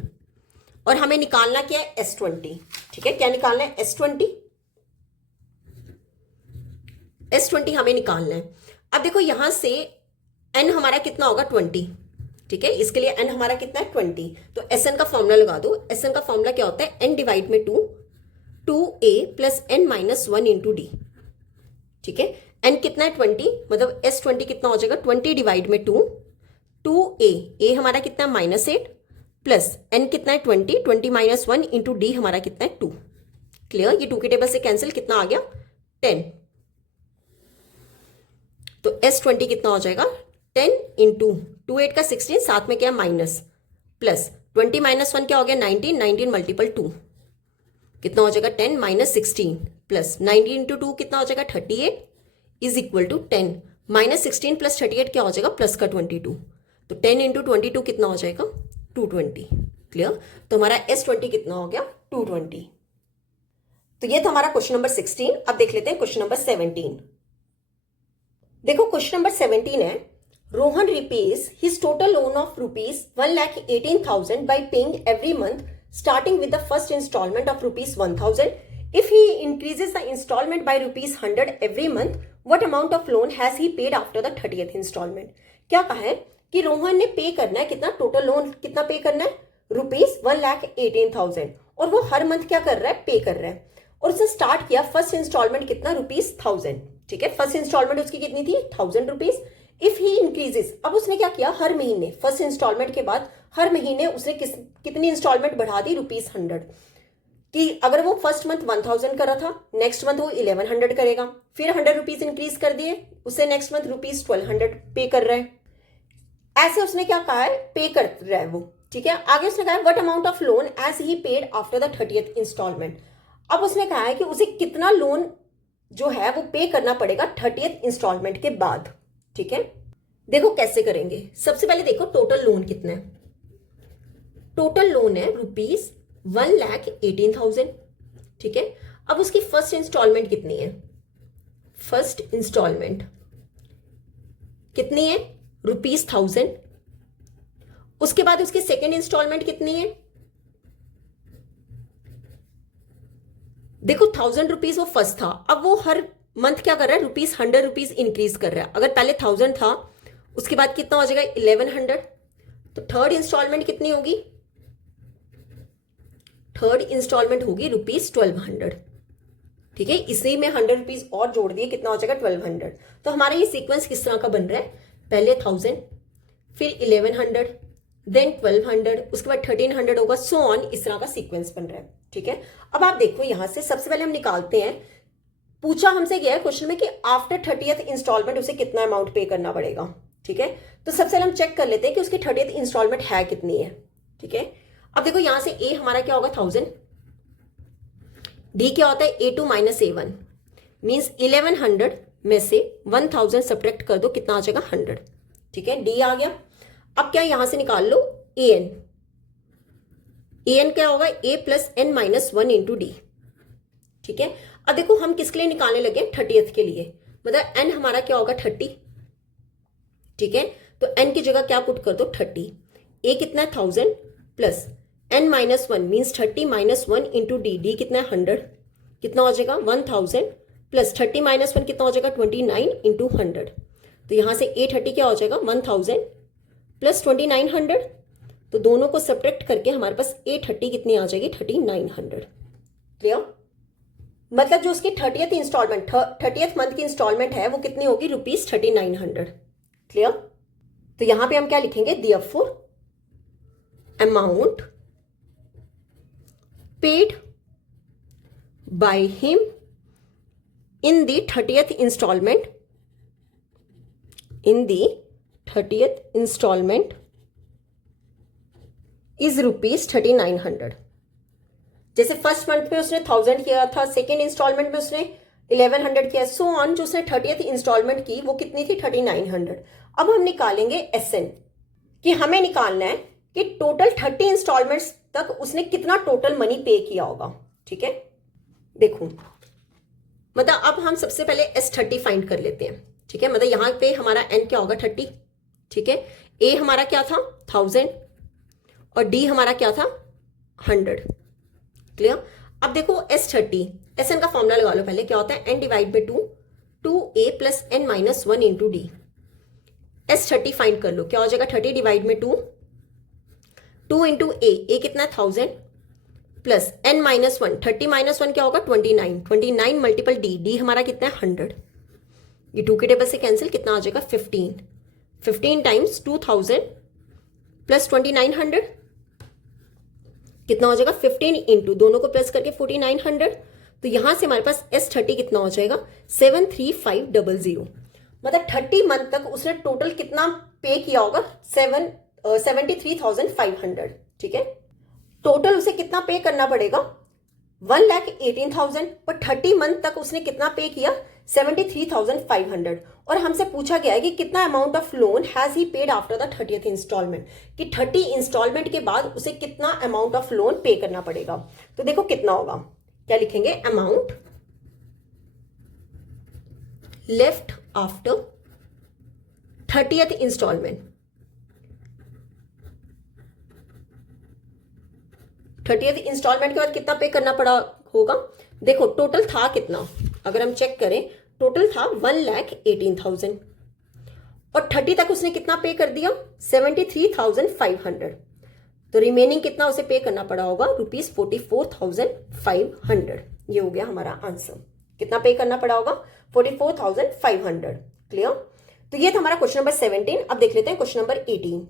और हमें निकालना क्या है S20। ठीक है, क्या निकालना है S20, S20 हमें निकालना है। अब देखो यहां से n हमारा कितना होगा 20। ठीक है, इसके लिए n हमारा कितना है 20, तो Sn का फॉर्मूला लगा दो। Sn का फॉर्मूला क्या होता है, n डिवाइड में 2, 2a plus n -1 into d। ठीक है, n कितना है 20, मतलब S20 कितना हो जाएगा 20 डिवाइड में 2, 2a, a हमारा कितना है -8 प्लस n कितना है 20, 20 -1 इंटू d हमारा कितना है 2। क्लियर। ये 2 के टेबल से कैंसिल, कितना आ गया 10। तो S20 कितना हो जाएगा 10 इंटू 2 8 का 16, साथ में क्या माइनस, प्लस 20 -1 क्या हो गया 19, 19 × 2 कितना हो जाएगा 10 -16 प्लस 19 इंटू 2 कितना हो जाएगा 38 इज इक्वल टू 10 -16 प्लस 38 क्या हो जाएगा प्लस का 22। तो 10 इंटू 22 कितना हो जाएगा 220। क्लियर। तो हमारा S20 कितना हो गया 220। तो ये था हमारा क्वेश्चन नंबर 16। अब देख लेते हैं क्वेश्चन नंबर 17। देखो क्वेश्चन नंबर 17 है, Rohan repays his total loan of ₹1,18,000 by paying every month starting with the first installment of ₹1,000. If he increases the installment by ₹100 every month, what amount of loan has he paid after the 30th installment? क्या कहा है कि रोहन ने पे करना है कितना, टोटल लोन कितना पे करना है ₹1,18,000, और वो हर मंथ क्या कर रहा है पे कर रहा है, और उसने स्टार्ट किया फर्स्ट इंस्टॉलमेंट कितना ₹1,000। ठीक है, फर्स्ट इंस्टॉलमेंट उसकी कितनी थी ₹1,000। इफ ही इंक्रीजेस, अब उसने क्या किया हर महीने फर्स्ट इंस्टॉलमेंट के बाद हर महीने उसने कितनी इंस्टॉलमेंट बढ़ा दी ₹100, कि अगर वो फर्स्ट मंथ 1,000 कर रहा था, नेक्स्ट मंथ वो 1,100 करेगा, फिर ₹100 इंक्रीज कर दिए, उससे नेक्स्ट मंथ ₹1,200 पे कर रहा है। ऐसे उसने क्या कहा है पे कर रहा है वो। ठीक है, आगे उसने कहा है what amount of loan as he paid after the 30th instalment. अब उसने कहा है कि उसे कितना लोन जो है वो पे करना पड़ेगा 30th इंस्टॉलमेंट के बाद। ठीक है, देखो कैसे करेंगे। सबसे पहले देखो टोटल लोन कितना है, टोटल लोन है ₹1,18,000। ठीक है, अब उसकी फर्स्ट इंस्टॉलमेंट कितनी है, फर्स्ट इंस्टॉलमेंट कितनी है ₹1,000। उसके बाद उसकी सेकेंड इंस्टॉलमेंट कितनी है, देखो ₹1,000 वो फर्स्ट था, अब वो हर मंथ क्या कर रहा है, ₹100 इंक्रीज कर रहा है। अगर पहले 1000 था, उसके बाद कितना हो जाएगा 1100, तो थर्ड इंस्टॉलमेंट कितनी होगी, थर्ड इंस्टॉलमेंट होगी ₹1200। ठीक है, इसी में ₹100 और जोड़ दिए, कितना हो जाएगा 1200। तो हमारा ये सीक्वेंस किस तरह का बन रहा है, पहले 1000, फिर 1100, देन 1200, उसके बाद 1300 होगा, सो ऑन, इस तरह का सीक्वेंस बन रहा है। ठीक है, अब आप देखो यहां से सबसे पहले हम निकालते हैं, पूछा हमसे गया है क्वेश्चन में कि आफ्टर 30th इंस्टॉलमेंट उसे कितना अमाउंट पे करना पड़ेगा। ठीक है, तो सबसे पहले हम चेक कर लेते हैं कि उसकी 30th इंस्टॉलमेंट है कितनी है। ठीक है, अब देखो यहां से ए हमारा क्या होगा 1000, डी क्या होता है A2 माइनस A1, मीन्स 1100 में से 1000 सब्ट्रैक्ट कर दो, कितना आ जाएगा 100। ठीक है, डी आ गया। अब क्या यहां से निकाल लो an, an क्या होगा a plus n minus 1 into d. ठीक है, अब देखो हम किसके लिए निकालने लगे, 30th के लिए, मतलब n हमारा क्या होगा 30। ठीक है, तो n की जगह क्या पुट कर दो 30, a कितना है 1000 plus n minus 1 means 30 minus 1 into D, D कितना है 100, कितना हो जाएगा 1000 प्लस 30 माइनस 1 कितना हो जाएगा 29 इंटू 100। तो यहां से A30 क्या हो जाएगा 1000 प्लस 2900, तो दोनों को सब्ट्रैक्ट करके हमारे पास A30 कितनी आ जाएगी 3900। क्लियर, मतलब जो उसकी 30th इंस्टॉलमेंट 30th मंथ की इंस्टॉलमेंट है वो कितनी होगी ₹3900। क्लियर, तो यहां पे हम क्या लिखेंगे, therefore amount paid by him in the 30th instalment, in the 30th instalment is ₹3900। जैसे फर्स्ट मंथ में उसने 1000 किया था, सेकेंड इंस्टॉलमेंट में उसने 1100 किया, सो ऑन, जो उसने 30th इंस्टॉलमेंट की वो कितनी थी 3900। अब हम निकालेंगे एसएन, कि हमें निकालना है कि टोटल 30 इंस्टॉलमेंट्स तक उसने कितना टोटल मनी पे किया होगा। ठीक है, देखो मतलब अब हम सबसे पहले S30 फाइंड कर लेते हैं। ठीक है, मतलब यहां पे हमारा n क्या होगा 30। ठीक है, a हमारा क्या था 1000 और d हमारा क्या था 100। क्लियर, अब देखो S30, Sn का फॉर्मूला लगा लो पहले, क्या होता है n divide by 2, 2a plus n minus 1 into D. S30 find कर लो, क्या हो जाएगा 30 डिवाइड में 2, 2 इंटू ए कितना है 1000 प्लस n माइनस 1, 30 माइनस 1 क्या होगा 29, 29 मल्टीपल डी, डी हमारा कितना है 100, ये 2 के टेबल से कैंसिल, कितना आ जाएगा 15, 15 टाइम्स 2000 प्लस 2900, कितना हो जाएगा 15 इंटू दोनों को प्लस करके 4900। तो यहां से हमारे पास S30 कितना हो जाएगा 73500, मतलब 30 मंथ तक उसने टोटल कितना पे किया होगा 73,500। ठीक है, टोटल उसे कितना पे करना पड़ेगा 1,18,000, पर 30 मंथ तक उसने कितना पे किया 73,500। और हमसे पूछा गया है कि कितना amount of loan has he paid after the 30th instalment, कि 30 इंस्टॉलमेंट के बाद उसे कितना अमाउंट ऑफ लोन पे करना पड़ेगा। तो देखो कितना होगा, क्या लिखेंगे, amount left after 30th instalment, 30th instalment के बाद कितना पे करना पड़ा होगा। देखो टोटल था कितना, अगर हम चेक करें टोटल था 1,18,000 और 30 तक उसने कितना पे कर दिया 73,500, तो रिमेनिंग कितना उसे पे करना पड़ा होगा ₹44,500। ये हो गया हमारा आंसर, कितना पे करना पड़ा होगा 44,500। क्लियर, तो ये था हमारा क्वेश्चन नंबर 17। अब देख लेते हैं क्वेश्चन नंबर 18।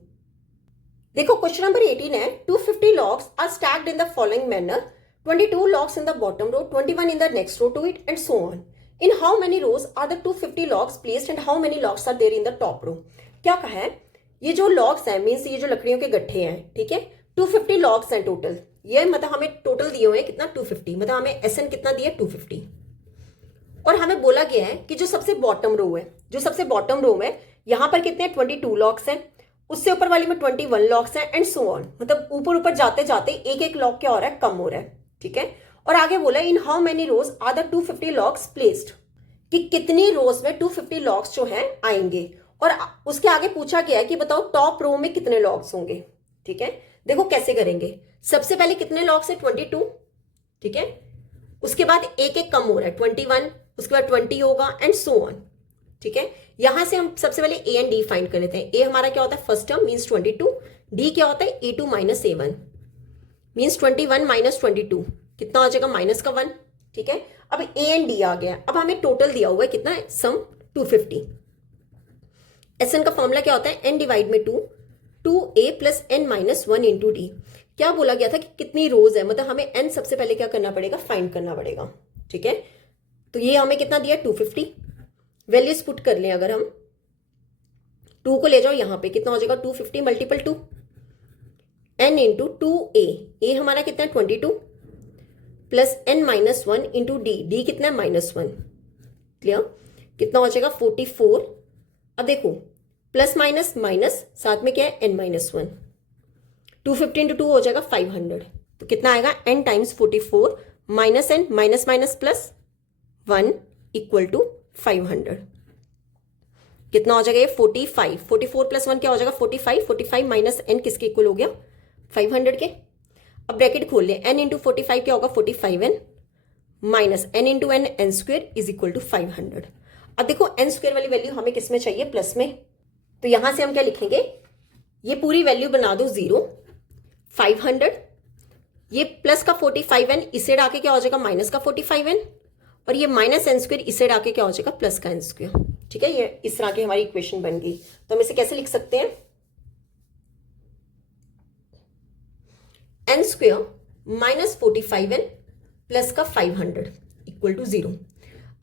देखो क्वेश्चन नंबर 18 है 250 logs are stacked in the following manner, 22 logs in the bottom row, 21 in the next row to it and so on. In how many rows are the 250 logs placed and how many logs are there in the top row? क्या कहा है, ये जो logs हैं मीन्स ये जो लकड़ियों के गट्ठे हैं, ठीक है 250 logs हैं टोटल, ये मतलब हमें टोटल दिए हुए हैं कितना 250, मतलब हमें SN कितना दिया 250। और हमें बोला गया है कि जो सबसे बॉटम रो है, जो सबसे बॉटम रो में यहां पर कितने 22 लॉक्स हैं, उससे ऊपर वाली में 21 लॉक्स हैं एंड सो ऑन, मतलब ऊपर ऊपर जाते जाते एक एक लॉक क्या हो रहा है कम हो रहा है। ठीक है, और आगे बोला in how many rows are the 250 logs placed, कि कितनी रोज में 250 लॉक्स जो हैं आएंगे। और उसके आगे पूछा गया है कि बताओ टॉप रो में कितने लॉक्स होंगे। ठीक है, देखो कैसे करेंगे, सबसे पहले कितने लॉक्स है 22, ठीक है, उसके बाद एक एक कम हो रहा है 21, उसके बाद 20 होगा एंड सो ऑन। ठीक है, यहां से हम सबसे पहले ए एंड डी फाइंड कर लेते हैं। ए हमारा क्या होता है फर्स्ट टर्म मीन्स 22, डी क्या होता है A2 minus A1 means 21 minus 22 कितना हो जाएगा माइनस का 1। ठीक है, अब ए एंड डी आ गया। अब हमें टोटल दिया हुआ है कितना है सम 250। एसएन का फॉर्मूला क्या होता है एन डिवाइड में 2a plus N minus 1 into D. क्या बोला गया था कि कितनी रोज है, मतलब हमें एन सबसे पहले क्या करना पड़ेगा फाइंड करना पड़ेगा। ठीक है, तो ये हमें कितना दिया 250। वैल्यूज पुट कर लें, अगर हम 2 को ले जाओ यहां पे कितना हो जाएगा 250 मल्टीपल 2 एन इंटू 2a। ए हमारा कितना है 22 plus N minus 1 into D. D कितना है -1। क्लियर, कितना हो जाएगा 44। अब देखो प्लस माइनस माइनस साथ में क्या है n माइनस 1। 250 इंटू 2 हो जाएगा 500। तो कितना आएगा n times 44 minus n minus minus plus 1 equal to 500। कितना हो जाएगा ये 45। 44 प्लस 1 क्या हो जाएगा 45। 45 माइनस एन किसके इक्वल हो गया 500 के। अब ब्रैकेट खोल ले, n इंटू 45 क्या होगा 45n minus n into n n square is equal to 500। अब देखो n स्क्वेयर वाली वैल्यू हमें किस में चाहिए प्लस में, तो यहां से हम क्या लिखेंगे ये पूरी वैल्यू बना दो 0 500, ये प्लस का 45n इसे डाके क्या हो जाएगा माइनस का 45n और ये माइनस एन स्क्वेयर इसे डाके क्या हो जाएगा प्लस का एन स्क्वेयर। ठीक है, ये इस तरह की हमारी इक्वेशन बन गई। तो हम इसे कैसे लिख सकते हैं N square minus 45n plus का 500 इक्वल टू 0।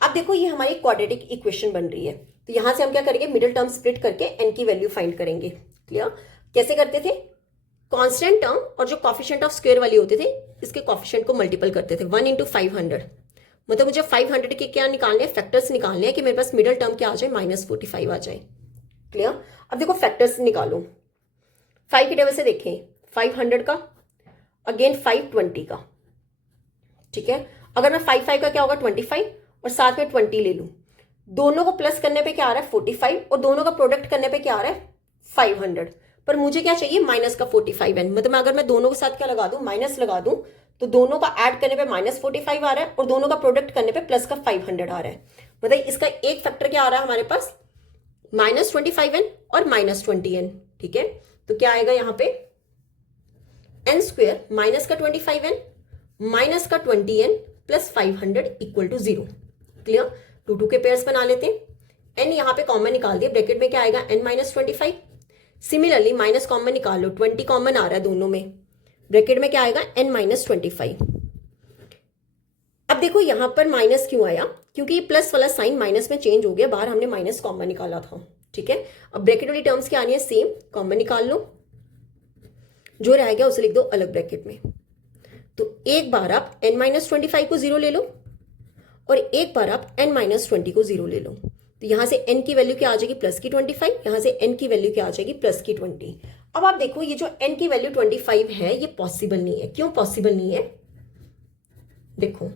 अब देखो ये हमारी क्वाड्रेटिक इक्वेशन बन रही है, तो यहां से हम क्या करेंगे मिडिल टर्म स्प्लिट करके एन की वैल्यू फाइंड करेंगे। क्लियर, कैसे करते थे कांस्टेंट टर्म और जो कॉफिशिएंट ऑफ स्क्वायर वाले होते थे इसके कॉफिशिएंट को मल्टीपल करते थे 1 इंटू 500। मतलब मुझे 500 के क्या निकालने हैं फैक्टर्स निकालने हैं कि मेरे पास मिडिल टर्म क्या आ जाए -45 आ जाए। क्लियर, अब देखो फैक्टर्स निकालो। 5 की टेबल से देखें 500 का अगेन 520 का। ठीक है, अगर मैं 5 का क्या होगा 25 और साथ में 20 ले लूं, दोनों को प्लस करने पे क्या आ रहा है 45 और दोनों का प्रोडक्ट करने पे क्या आ रहा है 500। पर मुझे क्या चाहिए माइनस का 45n, मतलब अगर मैं दोनों के साथ क्या लगा दूं माइनस लगा दूं तो दोनों का ऐड करने पे -45 आ रहा है और दोनों का प्रोडक्ट करने पे प्लस का 500 आ रहा है। मतलब इसका एक फैक्टर क्या आ रहा है हमारे पास -25n और -20n। ठीक है, तो क्या आएगा यहाँ पे एन स्क्वेयर माइनस का 25n माइनस का 20n plus 500 equal to 0। Clear, 2 के पेयर्स बना लेते हैं। n यहाँ पे कॉमन निकाल दिया, ब्रैकेट में क्या आएगा n minus 25। Similarly minus common निकाल लो, 20 कॉमन आ रहा है दोनों में, ब्रैकेट में क्या आएगा n माइनस 25। अब देखो यहां पर माइनस क्यों आया, क्योंकि ये प्लस वाला साइन माइनस में चेंज हो गया, बाहर हमने माइनस कॉमन निकाला था। ठीक है, अब ब्रैकेट वाली टर्म्स क्या आनी है सेम, कॉमन निकाल लो, जो रह गया उसे लिख दो अलग ब्रैकेट में। तो एक बार आप n माइनस 25 को 0 ले लो और एक बार आप n माइनस 20 को 0 ले लो। तो यहां से n की वैल्यू क्या आ जाएगी प्लस की 25, यहां से n की वैल्यू क्या आ जाएगी प्लस की 20। अब आप देखो ये जो n की वैल्यू 25 है ये पॉसिबल नहीं है। क्यों पॉसिबल नहीं है, देखो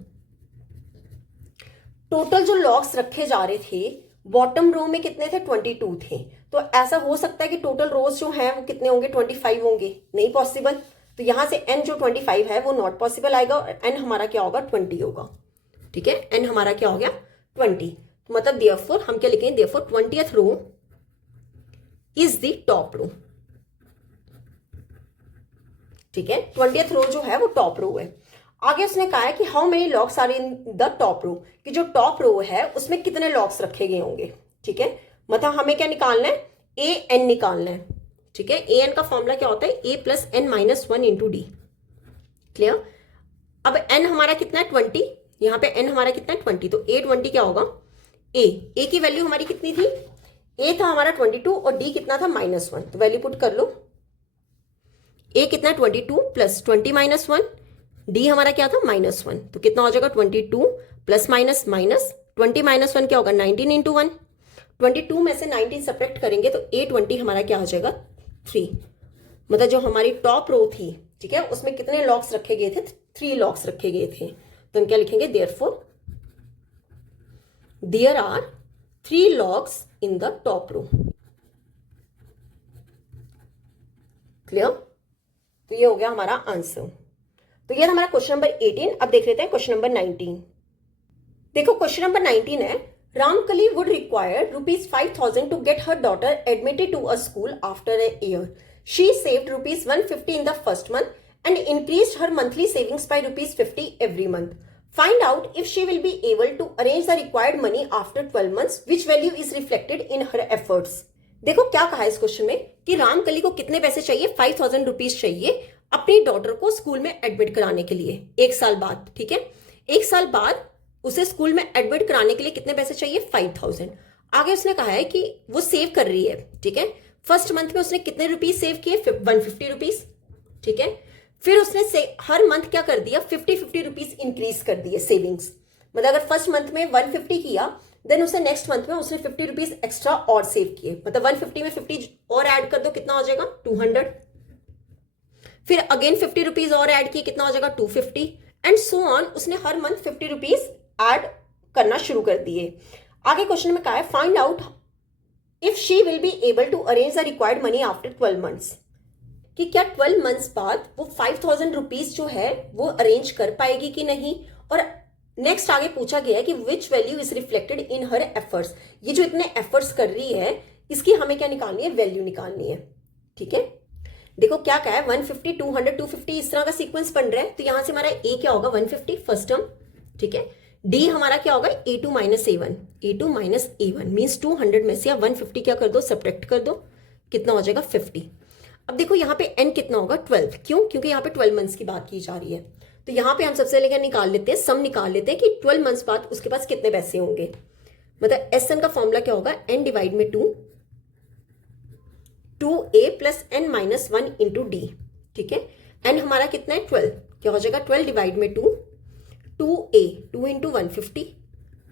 टोटल जो लॉग्स रखे जा रहे थे बॉटम रो में कितने थे 22 थे, तो ऐसा हो सकता है कि टोटल रोज जो है वो कितने होंगे 25 होंगे, नहीं पॉसिबल। तो यहां से n जो 25 है वो नॉट पॉसिबल आएगा और n हमारा क्या होगा 20 होगा। ठीक है, n हमारा क्या हो गया 20। तो मतलब देयरफॉर हम क्या लिखेंगे therefore 20th row is the top row. ठीक है, 20th रो जो है वो टॉप रो है। आगे उसने कहा है कि how many logs are in the top row, कि जो टॉप रो है उसमें कितने लॉग्स रखे गए होंगे। ठीक है, मतलब हमें क्या निकालना है ए एन निकालना है। ठीक है, ए एन का फॉर्मूला क्या होता है a plus N minus 1 into d. Clear, अब एन हमारा कितना है 20, यहाँ पे एन हमारा कितना है 20, तो ए 20 क्या होगा ए की वैल्यू हमारी कितनी थी, ए था हमारा 22 और डी कितना था -1, तो वैल्यू पुट कर लो। ए कितना 22 प्लस 20 माइनस 1, डी हमारा क्या था -1, तो कितना हो जाएगा 22 प्लस माइनस माइनस 20 माइनस 1 क्या होगा 19 इंटू 1। 22 में से 19 सब्ट्रैक्ट करेंगे तो A20 हमारा क्या आ जाएगा 3। मतलब जो हमारी टॉप रो थी, ठीक है, उसमें कितने लॉक्स रखे गए थे 3 लॉक्स रखे गए थे। तो हम क्या लिखेंगे therefore there are 3 logs in the top row. Clear, तो ये हो गया हमारा आंसर। तो ये हमारा क्वेश्चन नंबर 18। अब देख लेते हैं क्वेश्चन नंबर 19। देखो क्वेश्चन नंबर 19 है, Ramkali would require ₹5,000 to get her daughter admitted to a school after a year. She saved ₹150 in the first month and increased her monthly savings by ₹50 every month. Find out if she will be able to arrange the required money after 12 months. Which value is reflected in her efforts? देखो क्या कहा है इस क्वेश्चन में कि रामकली को कितने पैसे चाहिए, 5,000 रुपीज चाहिए अपनी डॉटर को स्कूल में एडमिट कराने के लिए 1 साल बाद. ठीक है, 1 साल बाद उसे स्कूल में एडमिट कराने के लिए कितने पैसे चाहिए, 5,000. आगे उसने कहा है कि वो सेव कर रही है. ठीक है, फर्स्ट मंथ में उसने कितने रुपीज सेव किए, 150 रुपीज. ठीक है, फिर उसने हर मंथ क्या कर दिया, 50 रुपीज इंक्रीज कर दिए सेविंग्स. मतलब अगर फर्स्ट मंथ में 150 किया, देन उसने नेक्स्ट मंथ में उसने 50 रुपीज एक्स्ट्रा और सेव किए. मतलब 150 में 50 और ऐड कर दो, कितना हो जाएगा, 200. फिर अगेन 50 रुपीज और ऐड किए, कितना हो जाएगा, 250. And so on. उसने हर मंथ 50 रुपीज ऐड करना शुरू कर दिए. आगे क्वेश्चन में कहा है, find out if she will be able to arrange the required money after 12 months. कि क्या 12 मंथ्स बाद वो 5,000 रुपीज जो है वो अरेंज कर पाएगी कि नहीं. और नेक्स्ट आगे पूछा गया है कि which value is reflected in her efforts. ये जो इतने एफर्ट्स कर रही है इसकी हमें क्या निकालनी है, वैल्यू निकालनी है. ठीक है, देखो क्या कहा है, 150 200 250 इस तरह का सीक्वेंस बन रहा है. तो यहां से हमारा ए क्या होगा, 150 फर्स्ट टर्म. ठीक है, डी हमारा क्या होगा, A2 minus A1. A2 minus A1 means 200 में से आप 150 क्या कर दो, सब्ट्रैक्ट कर दो, कितना हो जाएगा, 50. अब देखो यहाँ पे n कितना होगा, 12. क्यों, क्योंकि यहाँ पे 12 मंथ्स की बात की जा रही है. तो यहाँ पे हम सबसे पहले क्या निकाल लेते हैं, सम निकाल लेते हैं कि 12 मंथ्स बाद उसके पास कितने पैसे होंगे. मतलब SN का फॉर्मूला क्या होगा, n डिवाइड में 2a plus n minus 1 into d. ठीक है, n हमारा कितना है, 12. क्या हो जाएगा, 12 डिवाइड में 2a 2 इंटू 150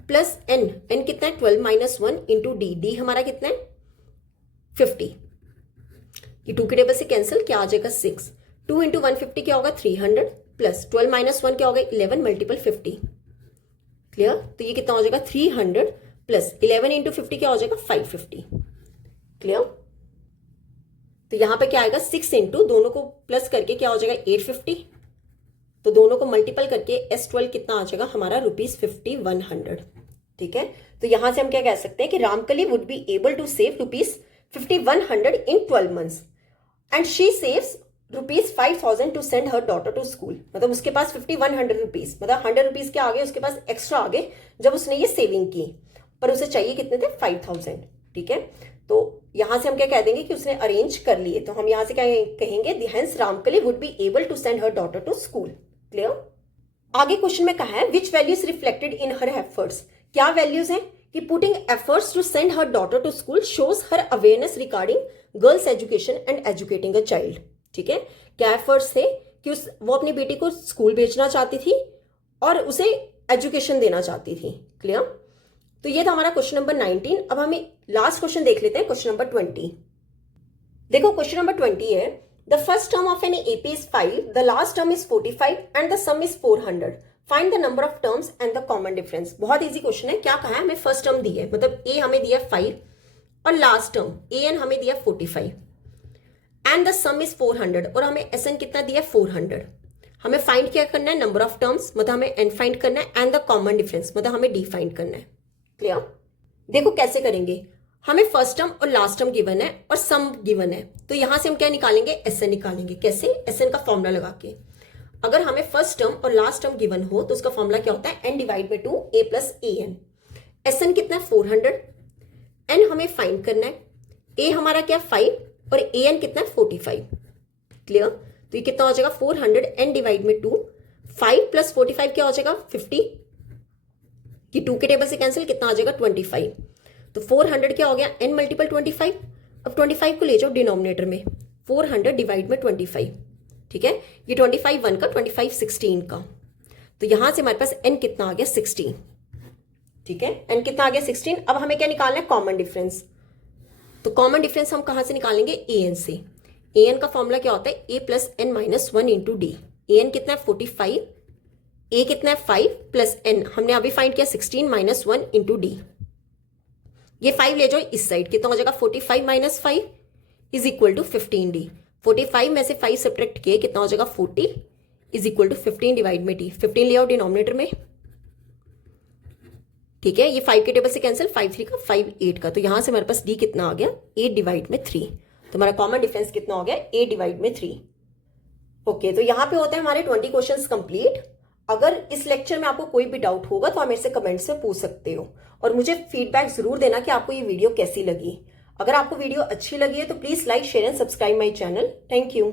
प्लस n कितना है, 12 माइनस 1 इंटू डी हमारा कितना है, 50. ये 2 के टेबल से कैंसिल, क्या आ जाएगा, 6. 2 इंटू 150 क्या होगा, 300 प्लस 12 माइनस 1 क्या होगा, 11 मल्टीपल 50. क्लियर. तो ये कितना हो जाएगा, 300 प्लस 11 इंटू 50 क्या हो जाएगा, 550. क्लियर. तो यहां पे क्या आएगा, 6 इंटू दोनों को प्लस करके क्या हो जाएगा, 850. तो दोनों को मल्टीपल करके S12 कितना आ जाएगा हमारा, ₹5100. ठीक है, तो यहां से हम क्या कह सकते हैं कि Ramkali would be able to save ₹5100 in 12 months and she saves ₹5,000 to send her daughter to school. मतलब उसके पास 5100 रुपीज, मतलब 100 रुपीज के आगे उसके पास एक्स्ट्रा आगे जब उसने ये सेविंग की, पर उसे चाहिए कितने थे, 5,000. ठीक है, तो यहां से हम क्या कह देंगे कि उसने अरेंज कर लिए. तो हम यहां से क्या कहेंगे, hence Ramkali would be able to send her daughter to school. Clear. आगे क्वेश्चन में कहा है, which values reflected in her efforts. क्या वैल्यूज हैं कि putting efforts to send her daughter to school shows her awareness regarding girls education and educating a child. ठीक है, क्या एफर्ट्स थे कि वो अपनी बेटी को स्कूल भेजना चाहती थी और उसे एजुकेशन देना चाहती थी. क्लियर. तो ये था हमारा क्वेश्चन नंबर 19. अब हमें लास्ट क्वेश्चन देख लेते हैं, क्वेश्चन नंबर 20. देखो क्वेश्चन नंबर 20 है, the first term of an AP is 5, the last term is 45 and the sum is 400. Find the number of terms and the common difference. बहुत इजी क्वेश्चन है. क्या कहा है, हमें फर्स्ट टर्म दी है, मतलब A हमें दिया 5 और लास्ट टर्म AN हमें दिया 45 एंड द सम इज 400 और हमें SN कितना दिया, 400. हमें फाइंड क्या करना है, नंबर ऑफ टर्म्स, मतलब हमें N फाइंड करना है एंड द कॉमन डिफरेंस, मतलब हमें D फाइंड करना है. क्लियर. देखो कैसे करेंगे, हमें फर्स्ट टर्म और लास्ट टर्म गिवन है और सम गिवन है. तो यहां से हम क्या निकालेंगे, SN निकालेंगे. कैसे, SN का फॉर्मूला लगा के. अगर हमें फर्स्ट टर्म और लास्ट टर्म गिवन हो तो उसका फॉर्मूला क्या होता है, n डिवाइड में 2a प्लस AN. SN कितना है, 400. n हमें फाइंड करना है. a हमारा क्या, 5 और AN कितना है, 45. क्लियर. तो ये कितना हो जाएगा, 400 n डिवाइड में 2, 5 प्लस 45 क्या हो जाएगा, 50. कि 2 के टेबल से कैंसिल, कितना आ जाएगा, 25. तो 400 क्या हो गया, n मल्टीपल 25. अब 25 को ले जाओ डिनोमिनेटर में, 400 डिवाइड में 25. ठीक है, ये 25 1 का, 25 16 का. तो यहां से हमारे पास n कितना आ गया, 16. ठीक है, n कितना आ गया, 16. अब हमें क्या निकालना है, कॉमन डिफरेंस. तो कॉमन डिफरेंस हम कहां से निकालेंगे, AN से. AN का फॉर्मूला क्या होता है, A plus n minus 1 into D. AN कितना है, 45. A कितना है, 5 प्लस n हमने अभी फाइंड किया 16 माइनस 1 इंटू डी. ये 5 ले जाओ इस साइड, कितना हो जाएगा, 45 minus 5 is equal to 15d. 45 में से 5 सब्ट्रैक्ट किए, कितना हो जाएगा, 40 इज इक्वल टू 15 डिवाइड में d. 15 ले आओ डिनोमिनेटर में. ठीक है, ये 5 के टेबल से कैंसिल, 5 3 का 5 8 का, तो यहां से हमारे पास डी कितना आ गया, 8 डिवाइड में 3। तो हमारा कॉमन डिफरेंस कितना हो गया, 8 डिवाइड में 3। ओके, तो यहाँ पे होते हैं हमारे 20 क्वेश्चंस कंप्लीट। अगर इस लेक्चर में आपको कोई भी डाउट होगा तो आप मेरे से कमेंट्स में पूछ सकते हो, और मुझे फीडबैक जरूर देना कि आपको ये वीडियो कैसी लगी। अगर आपको वीडियो अच्छी लगी है तो please like share and subscribe my channel. Thank you.